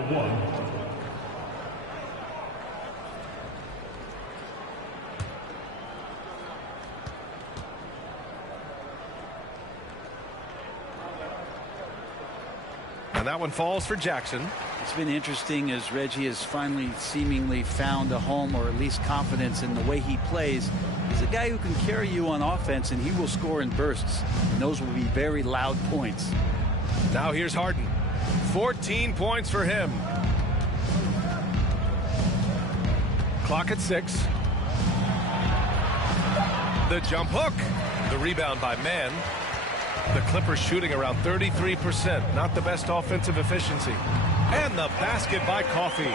And that one falls for Jackson. It's been interesting as Reggie has finally seemingly found a home, or at least confidence in the way he plays. He's a guy who can carry you on offense, and he will score in bursts. And those will be very loud points. Now here's Harden. 14 points for him. Clock at 6. The jump hook. The rebound by Mann. The Clippers shooting around 33%. Not the best offensive efficiency. And the basket by Coffey.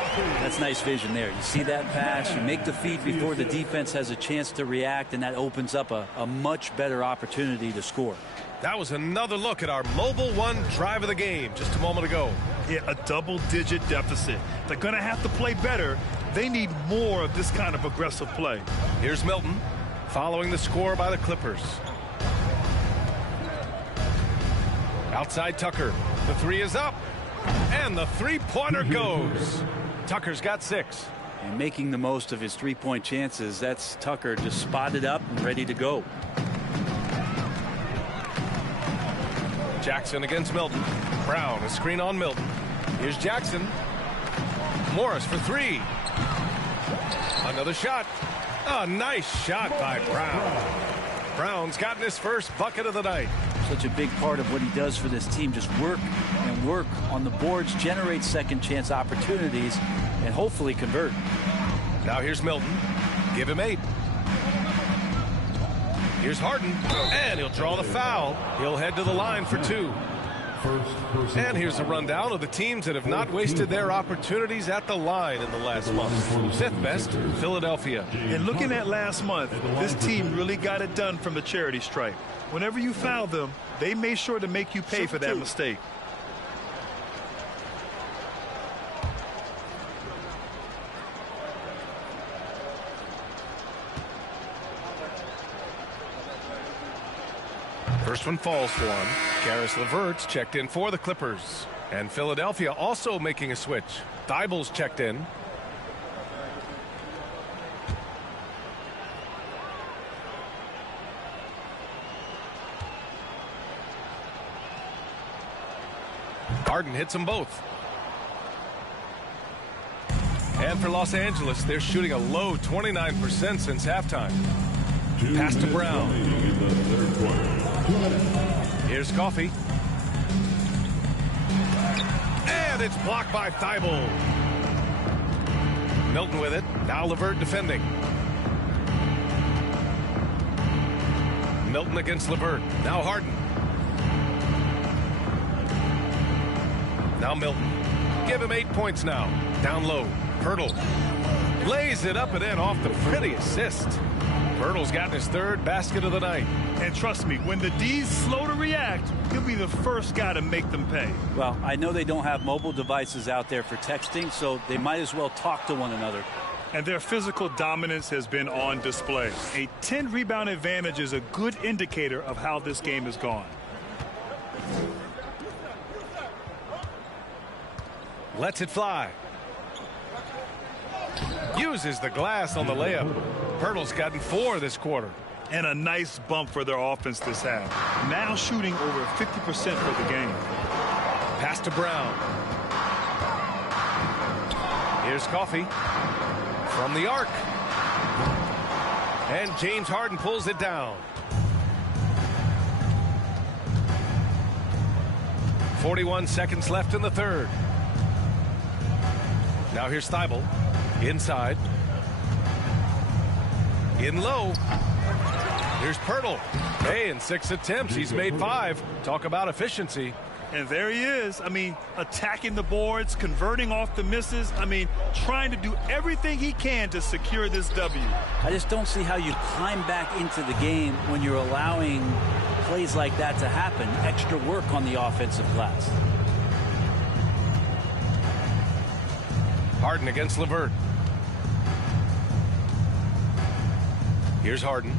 That's nice vision there. You see that pass, you make the feed before the defense has a chance to react, and that opens up a much better opportunity to score. That was another look at our Mobile One drive of the game just a moment ago. Yeah, a double-digit deficit. They're going to have to play better. They need more of this kind of aggressive play. Here's Milton following the score by the Clippers. Outside Tucker. The three is up. And the three-pointer goes. Tucker's got 6. And making the most of his three-point chances. That's Tucker just spotted up and ready to go. Jackson against Milton. Brown, a screen on Milton. Here's Jackson. Morris for 3. Another shot. A nice shot by Brown. Brown's gotten his first bucket of the night. Such a big part of what he does for this team. Just work and work on the boards, generate second chance opportunities, and hopefully convert. Now here's Milton. Give him 8. Here's Harden. And he'll draw the foul. He'll head to the line for 2. And here's a rundown of the teams that have not wasted their opportunities at the line in the last month. 5th best, Philadelphia. And looking at last month, this team really got it done from the charity stripe. Whenever you foul them, they made sure to make you pay for that mistake. First one falls for him. Caris LeVert's checked in for the Clippers. And Philadelphia also making a switch. Thybulle's checked in. Harden hits them both. And for Los Angeles, they're shooting a low 29% since halftime. Pass to Brown. Here's Coffey. And it's blocked by Thybulle. Milton with it. Now LeVert defending. Milton against LeVert. Now Harden. Now Milton. Give him 8 points now. Down low. Poeltl lays it up and in off the pretty assist. Poeltl's gotten his 3rd basket of the night. And trust me, when the D's slow to react, he'll be the first guy to make them pay. Well, I know they don't have mobile devices out there for texting, so they might as well talk to one another. And their physical dominance has been on display. A 10-rebound advantage is a good indicator of how this game has gone. Lets it fly. Uses the glass on the layup. Poeltl's gotten 4 this quarter. And a nice bump for their offense this half. Now shooting over 50% for the game. Pass to Brown. Here's Coffey from the arc. And James Harden pulls it down. 41 seconds left in the 3rd. Now here's Thibault. Inside. In low. Here's Poeltl. Hey, in 6 attempts, he's made 5. Talk about efficiency. And there he is. I mean, attacking the boards, converting off the misses. I mean, trying to do everything he can to secure this W. I just don't see how you climb back into the game when you're allowing plays like that to happen. Extra work on the offensive glass. Harden against LeVert. Here's Harden.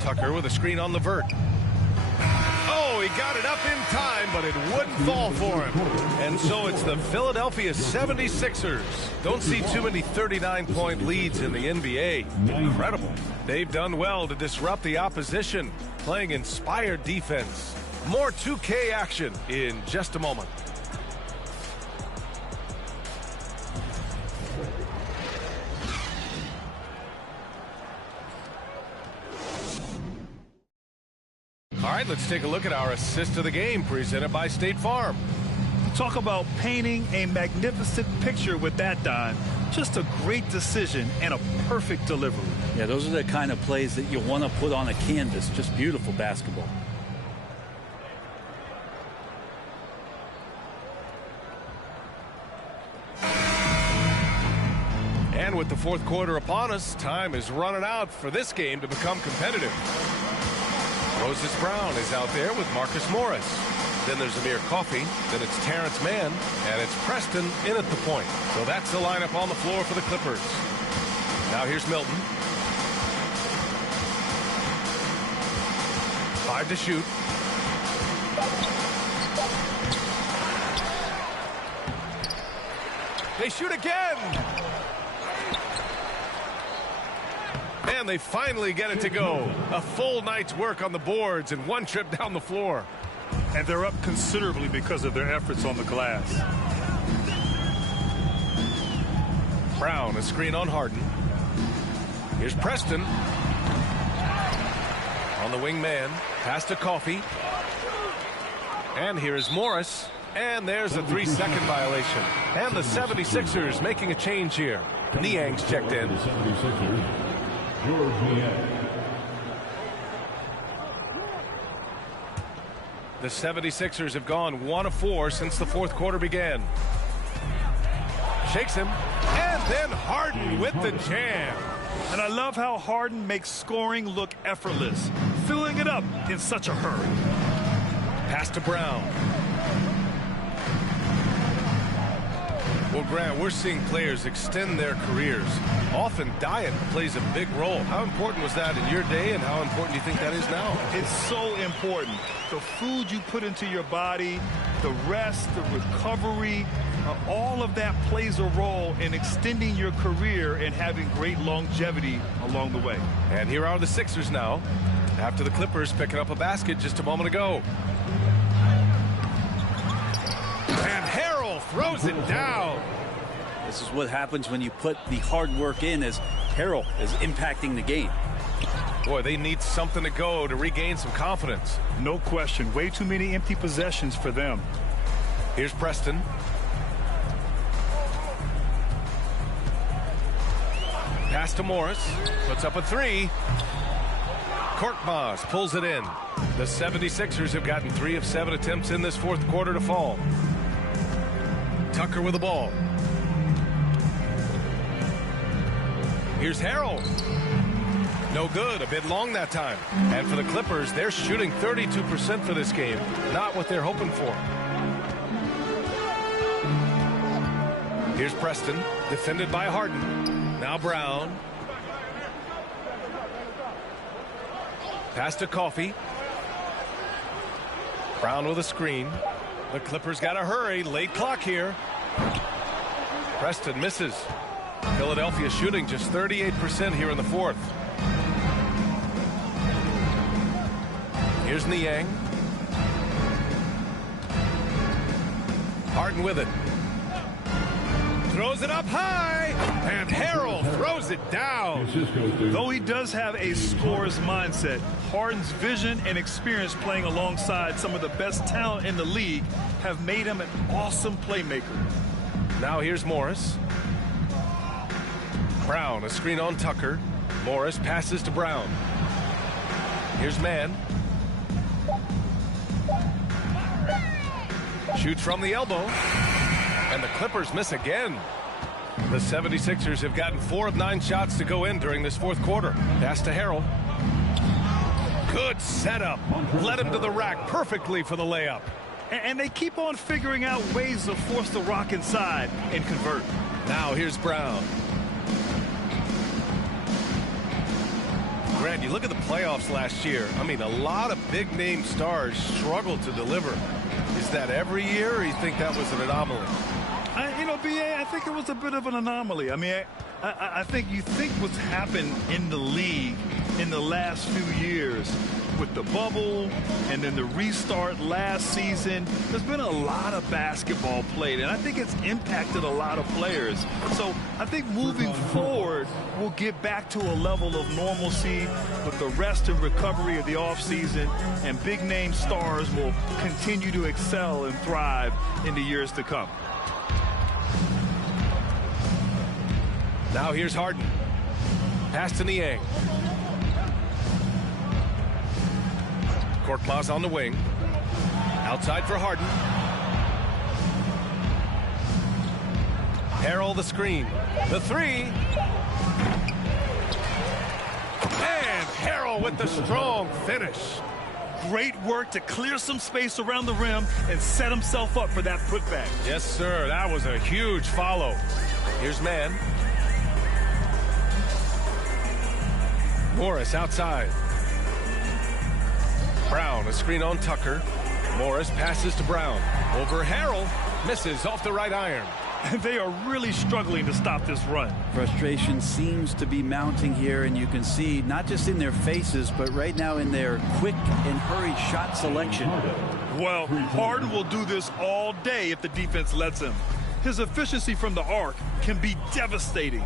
Tucker with a screen on LeVert. Oh, he got it up in time, but it wouldn't fall for him. And so it's the Philadelphia 76ers. Don't see too many 39-point leads in the NBA. Incredible. They've done well to disrupt the opposition, playing inspired defense. More 2K action in just a moment. All right, let's take a look at our assist of the game presented by State Farm. Talk about painting a magnificent picture with that, Don. Just a great decision and a perfect delivery. Yeah, those are the kind of plays that you want to put on a canvas. Just beautiful basketball. And with the fourth quarter upon us, time is running out for this game to become competitive. Moses Brown is out there with Marcus Morris. Then there's Amir Coffey. Then it's Terrence Mann. And it's Preston in at the point. So that's the lineup on the floor for the Clippers. Now here's Milton. 5 to shoot. They shoot again. And they finally get it to go. A full night's work on the boards and one trip down the floor. And they're up considerably because of their efforts on the glass. Brown, a screen on Harden. Here's Preston. On the wing man. Pass to Coffey. And here is Morris. And there's a 3-second violation. And the 76ers making a change here. Niang's checked in. The 76ers have gone 1 of 4 since the fourth quarter began. Shakes him. And then Harden with the jam. And I love how Harden makes scoring look effortless, filling it up in such a hurry. Pass to Brown. Well, Grant, we're seeing players extend their careers. Often diet plays a big role. How important was that in your day, and how important do you think that is now? It's so important. The food you put into your body, the rest, the recovery, all of that plays a role in extending your career and having great longevity along the way. And here are the Sixers now, after the Clippers picking up a basket just a moment ago. And Harrell throws it down. This is what happens when you put the hard work in, as Harrell is impacting the game. Boy, they need something to go to regain some confidence. No question. Way too many empty possessions for them. Here's Preston. Pass to Morris. Puts up a 3. Korkmaz pulls it in. The 76ers have gotten 3 of 7 attempts in this fourth quarter to fall. Tucker with the ball. Here's Harrell. No good. A bit long that time. And for the Clippers, they're shooting 32% for this game. Not what they're hoping for. Here's Preston, defended by Harden. Now Brown. Pass to Coffey. Brown with a screen. The Clippers got to hurry. Late clock here. Preston misses. Philadelphia shooting just 38% here in the fourth. Here's Niang. Harden with it. Throws it up high. And Harrell throws lays it down. Though he does have a scorer's mindset, Harden's vision and experience playing alongside some of the best talent in the league have made him an awesome playmaker. Now here's Morris. Brown, a screen on Tucker. Morris passes to Brown. Here's Mann. Shoots from the elbow. And the Clippers miss again. The 76ers have gotten 4 of 9 shots to go in during this fourth quarter. Pass to Harrell. Good setup. Led him to the rack perfectly for the layup. And they keep on figuring out ways to force the rock inside and convert. Now here's Brown. Grant, you look at the playoffs last year. I mean, a lot of big-name stars struggled to deliver. Is that every year, or you think that was an anomaly? B.A., I think it was a bit of an anomaly. I mean, I think you think what's happened in the league in the last few years with the bubble and then the restart last season, there's been a lot of basketball played, and I think it's impacted a lot of players. So I think moving forward, we'll get back to a level of normalcy with the rest and recovery of the offseason, and big-name stars will continue to excel and thrive in the years to come. Now here's Harden. Pass to Niang. Korkmaz on the wing. Outside for Harden. Harrell the screen. The three. And Harrell with the strong finish. Great work to clear some space around the rim and set himself up for that putback. Yes, sir. That was a huge follow. Here's Mann. Morris outside. Brown, a screen on Tucker. Morris passes to Brown. Over Harrell. Misses off the right iron. They are really struggling to stop this run. Frustration seems to be mounting here, and you can see not just in their faces, but right now in their quick and hurried shot selection. Well, Harden will do this all day if the defense lets him. His efficiency from the arc can be devastating.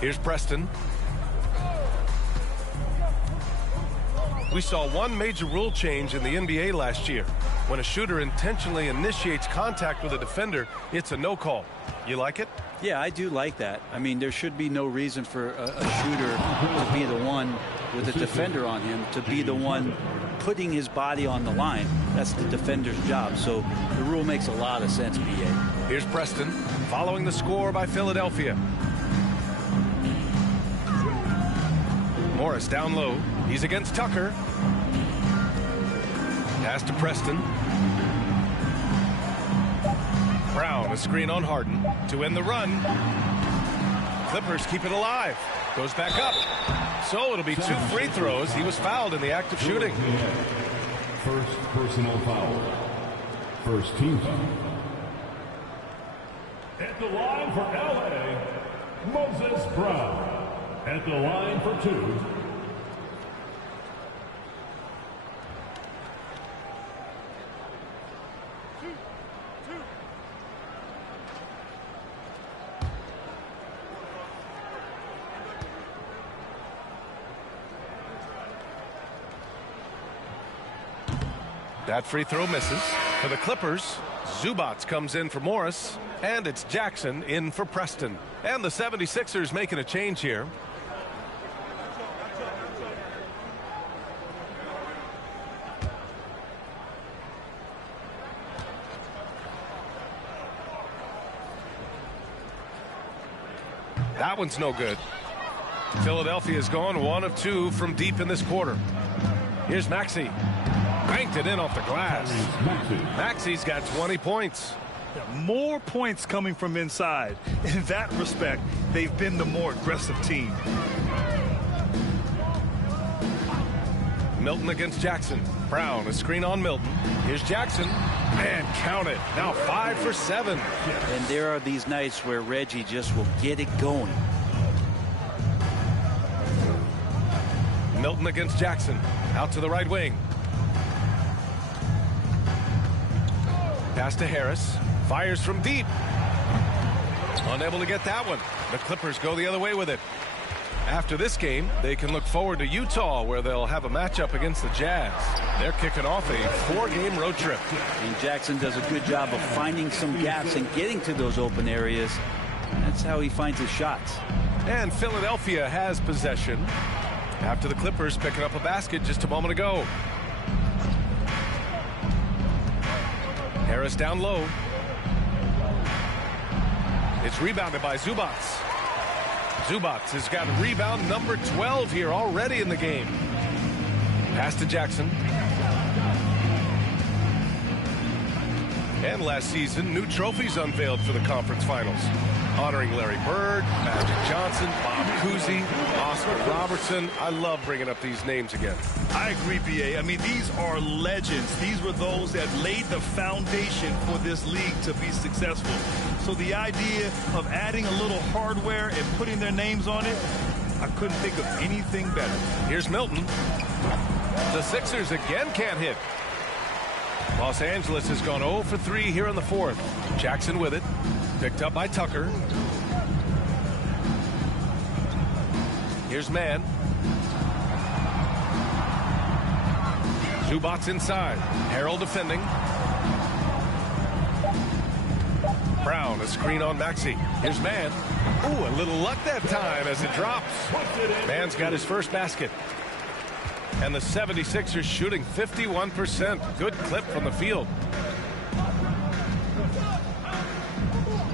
Here's Preston. We saw one major rule change in the NBA last year. When a shooter intentionally initiates contact with a defender, it's a no call. You like it? Yeah, I do like that. I mean, there should be no reason for a shooter to be the one with a defender on him, to be the one putting his body on the line. That's the defender's job. So the rule makes a lot of sense, B.A. Here's Preston following the score by Philadelphia. Morris down low. He's against Tucker. Pass to Preston. Brown, a screen on Harden to end the run. Clippers keep it alive. Goes back up. So it'll be 2 free throws. He was fouled in the act of shooting. First personal foul. First team foul. At the line for L.A., Moses Brown. At the line for 2. That free throw misses. For the Clippers, Zubac comes in for Morris, and it's Jackson in for Preston. And the 76ers making a change here. That one's no good. Philadelphia's gone 1 of 2 from deep in this quarter. Here's Maxey. Banked it in off the glass. Maxey's got 20 points. More points coming from inside. In that respect, they've been the more aggressive team. Milton against Jackson. Brown, a screen on Milton. Here's Jackson. And count it. Now 5 for 7. And there are these nights where Reggie just will get it going. Milton against Jackson. Out to the right wing. Pass to Harris. Fires from deep. Unable to get that one. The Clippers go the other way with it. After this game, they can look forward to Utah, where they'll have a matchup against the Jazz. They're kicking off a 4-game road trip. And Jackson does a good job of finding some gaps and getting to those open areas. That's how he finds his shots. And Philadelphia has possession after the Clippers picking up a basket just a moment ago. Harris down low. It's rebounded by Zubac. Zubac has got rebound number 12 here already in the game. Pass to Jackson. And last season, new trophies unveiled for the conference finals, honoring Larry Bird, Magic Johnson, Bob Cousy, Oscar Robertson. I love bringing up these names again. I agree, B.A. I mean, these are legends. These were those that laid the foundation for this league to be successful. So the idea of adding a little hardware and putting their names on it, I couldn't think of anything better. Here's Milton. The Sixers again can't hit. Los Angeles has gone 0 for 3 here in the fourth. Jackson with it. Picked up by Tucker. Here's Mann. Zubac inside. Harrell defending. Brown, a screen on Maxey. Here's Mann. Ooh, a little luck that time as it drops. Mann's got his first basket. And the 76ers shooting 51%. Good clip from the field.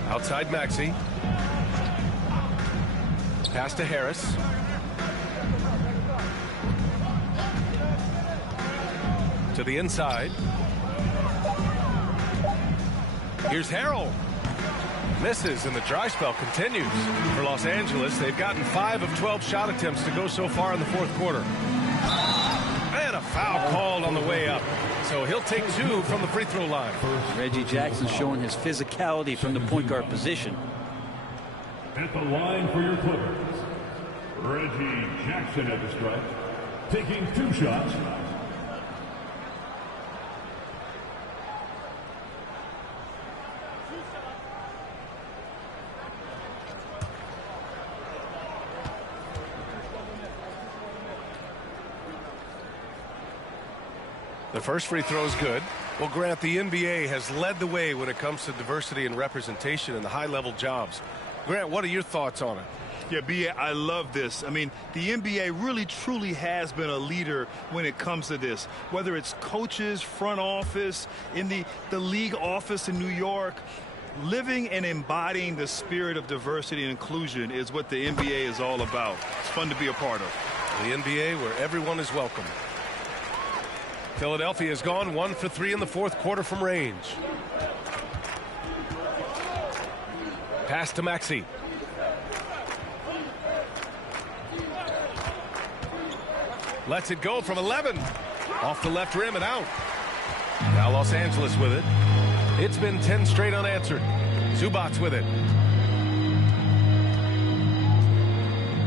Outside Maxey. Pass to Harris. To the inside. Here's Harrell. Misses, and the dry spell continues for Los Angeles. They've gotten 5 of 12 shot attempts to go so far in the fourth quarter. And a foul called on the way up. So he'll take 2 from the free throw line. Reggie Jackson showing his physicality from the point guard position. At the line for your Clippers, Reggie Jackson at the stripe, taking 2 shots. The first free throw is good. Well, Grant, the NBA has led the way when it comes to diversity and representation in the high-level jobs. Grant, what are your thoughts on it? Yeah, B.A., I love this. I mean, the NBA really truly has been a leader when it comes to this. Whether it's coaches, front office, in the league office in New York, living and embodying the spirit of diversity and inclusion is what the NBA is all about. It's fun to be a part of. The NBA where everyone is welcome. Philadelphia has gone 1 for 3 in the fourth quarter from range. Pass to Maxey. Lets it go from 11. Off the left rim and out. Now Los Angeles with it. It's been 10 straight unanswered. Zubac with it.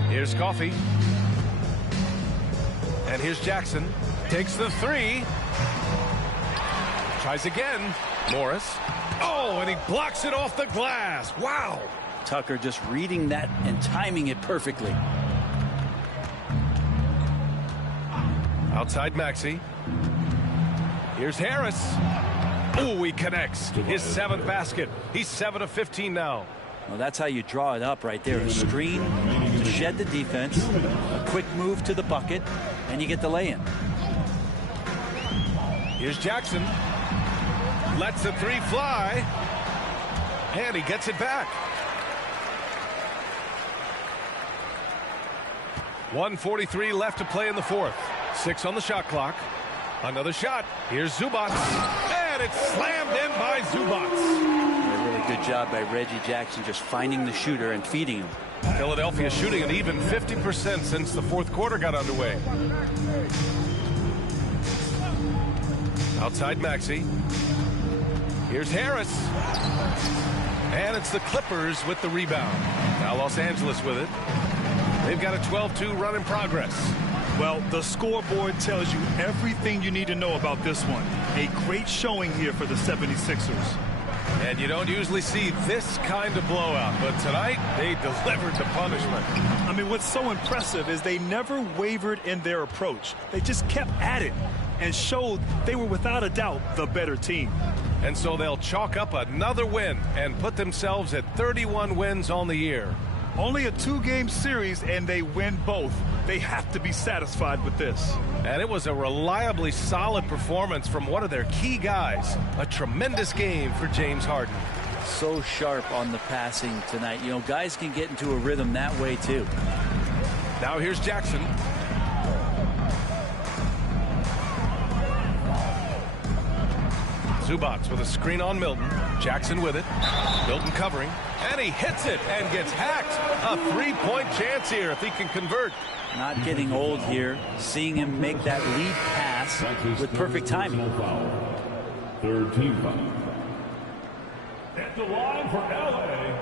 Here's Coffey. And here's Jackson. Takes the 3. Tries again. Morris. Oh, and he blocks it off the glass. Wow. Tucker just reading that and timing it perfectly. Outside Maxey. Here's Harris. Oh, he connects. His 7th basket. He's 7 of 15 now. Well, that's how you draw it up right there. A screen to shed the defense, a quick move to the bucket, and you get the lay-in. Here's Jackson. Lets the 3 fly. And he gets it back. 1:43 left to play in the fourth. 6 on the shot clock. Another shot. Here's Zubac. And it's slammed in by Zubac. A really good job by Reggie Jackson just finding the shooter and feeding him. Philadelphia shooting an even 50% since the fourth quarter got underway. Outside Maxey. Here's Harris. And it's the Clippers with the rebound. Now Los Angeles with it. They've got a 12-2 run in progress. Well, the scoreboard tells you everything you need to know about this one. A great showing here for the 76ers. And you don't usually see this kind of blowout, but tonight they delivered the punishment. I mean, what's so impressive is they never wavered in their approach. They just kept at it and showed they were without a doubt the better team. And so they'll chalk up another win and put themselves at 31 wins on the year. Only a 2-game series, and they win both. They have to be satisfied with this. And it was a reliably solid performance from one of their key guys. A tremendous game for James Harden. So sharp on the passing tonight. You know, guys can get into a rhythm that way, too. Now here's Jackson. Zubac with a screen on Milton. Jackson with it. Milton covering. And he hits it and gets hacked. A 3-point chance here if he can convert. Not getting old here. Seeing him make that lead pass with perfect timing. Third team foul. At the line for LA,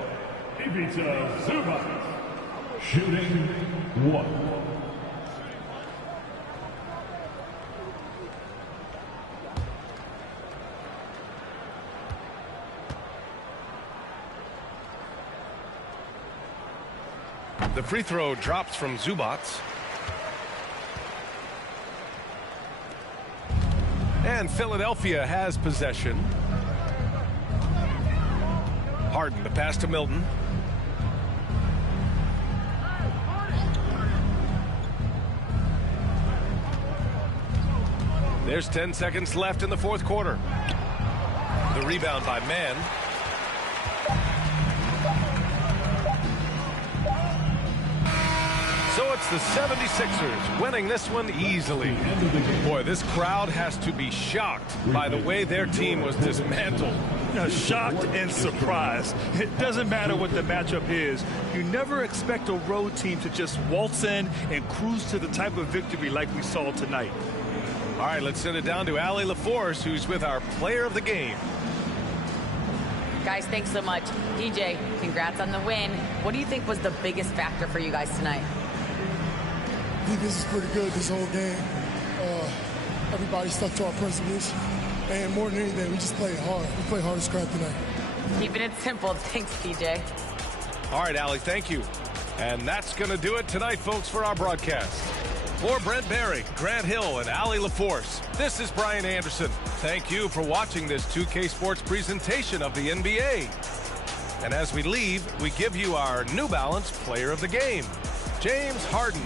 Ivica Zubac. Shooting 1. The free throw drops from Zubac. And Philadelphia has possession. Harden, the pass to Milton. There's 10 seconds left in the fourth quarter. The rebound by Mann. So it's the 76ers winning this one easily. Boy, this crowd has to be shocked by the way their team was dismantled. Shocked and surprised. It doesn't matter what the matchup is. You never expect a road team to just waltz in and cruise to the type of victory like we saw tonight. All right, let's send it down to Allie LaForce, who's with our player of the game. Guys, thanks so much. DJ, congrats on the win. What do you think was the biggest factor for you guys tonight? Defense is pretty good this whole game. Everybody stuck to our principles. And more than anything, we just played hard. We played hard as crap tonight. Keeping it simple. Thanks, DJ. All right, Allie, thank you. And that's going to do it tonight, folks, for our broadcast. For Brent Barry, Grant Hill, and Allie LaForce, this is Brian Anderson. Thank you for watching this 2K Sports presentation of the NBA. And as we leave, we give you our New Balance Player of the Game, James Harden.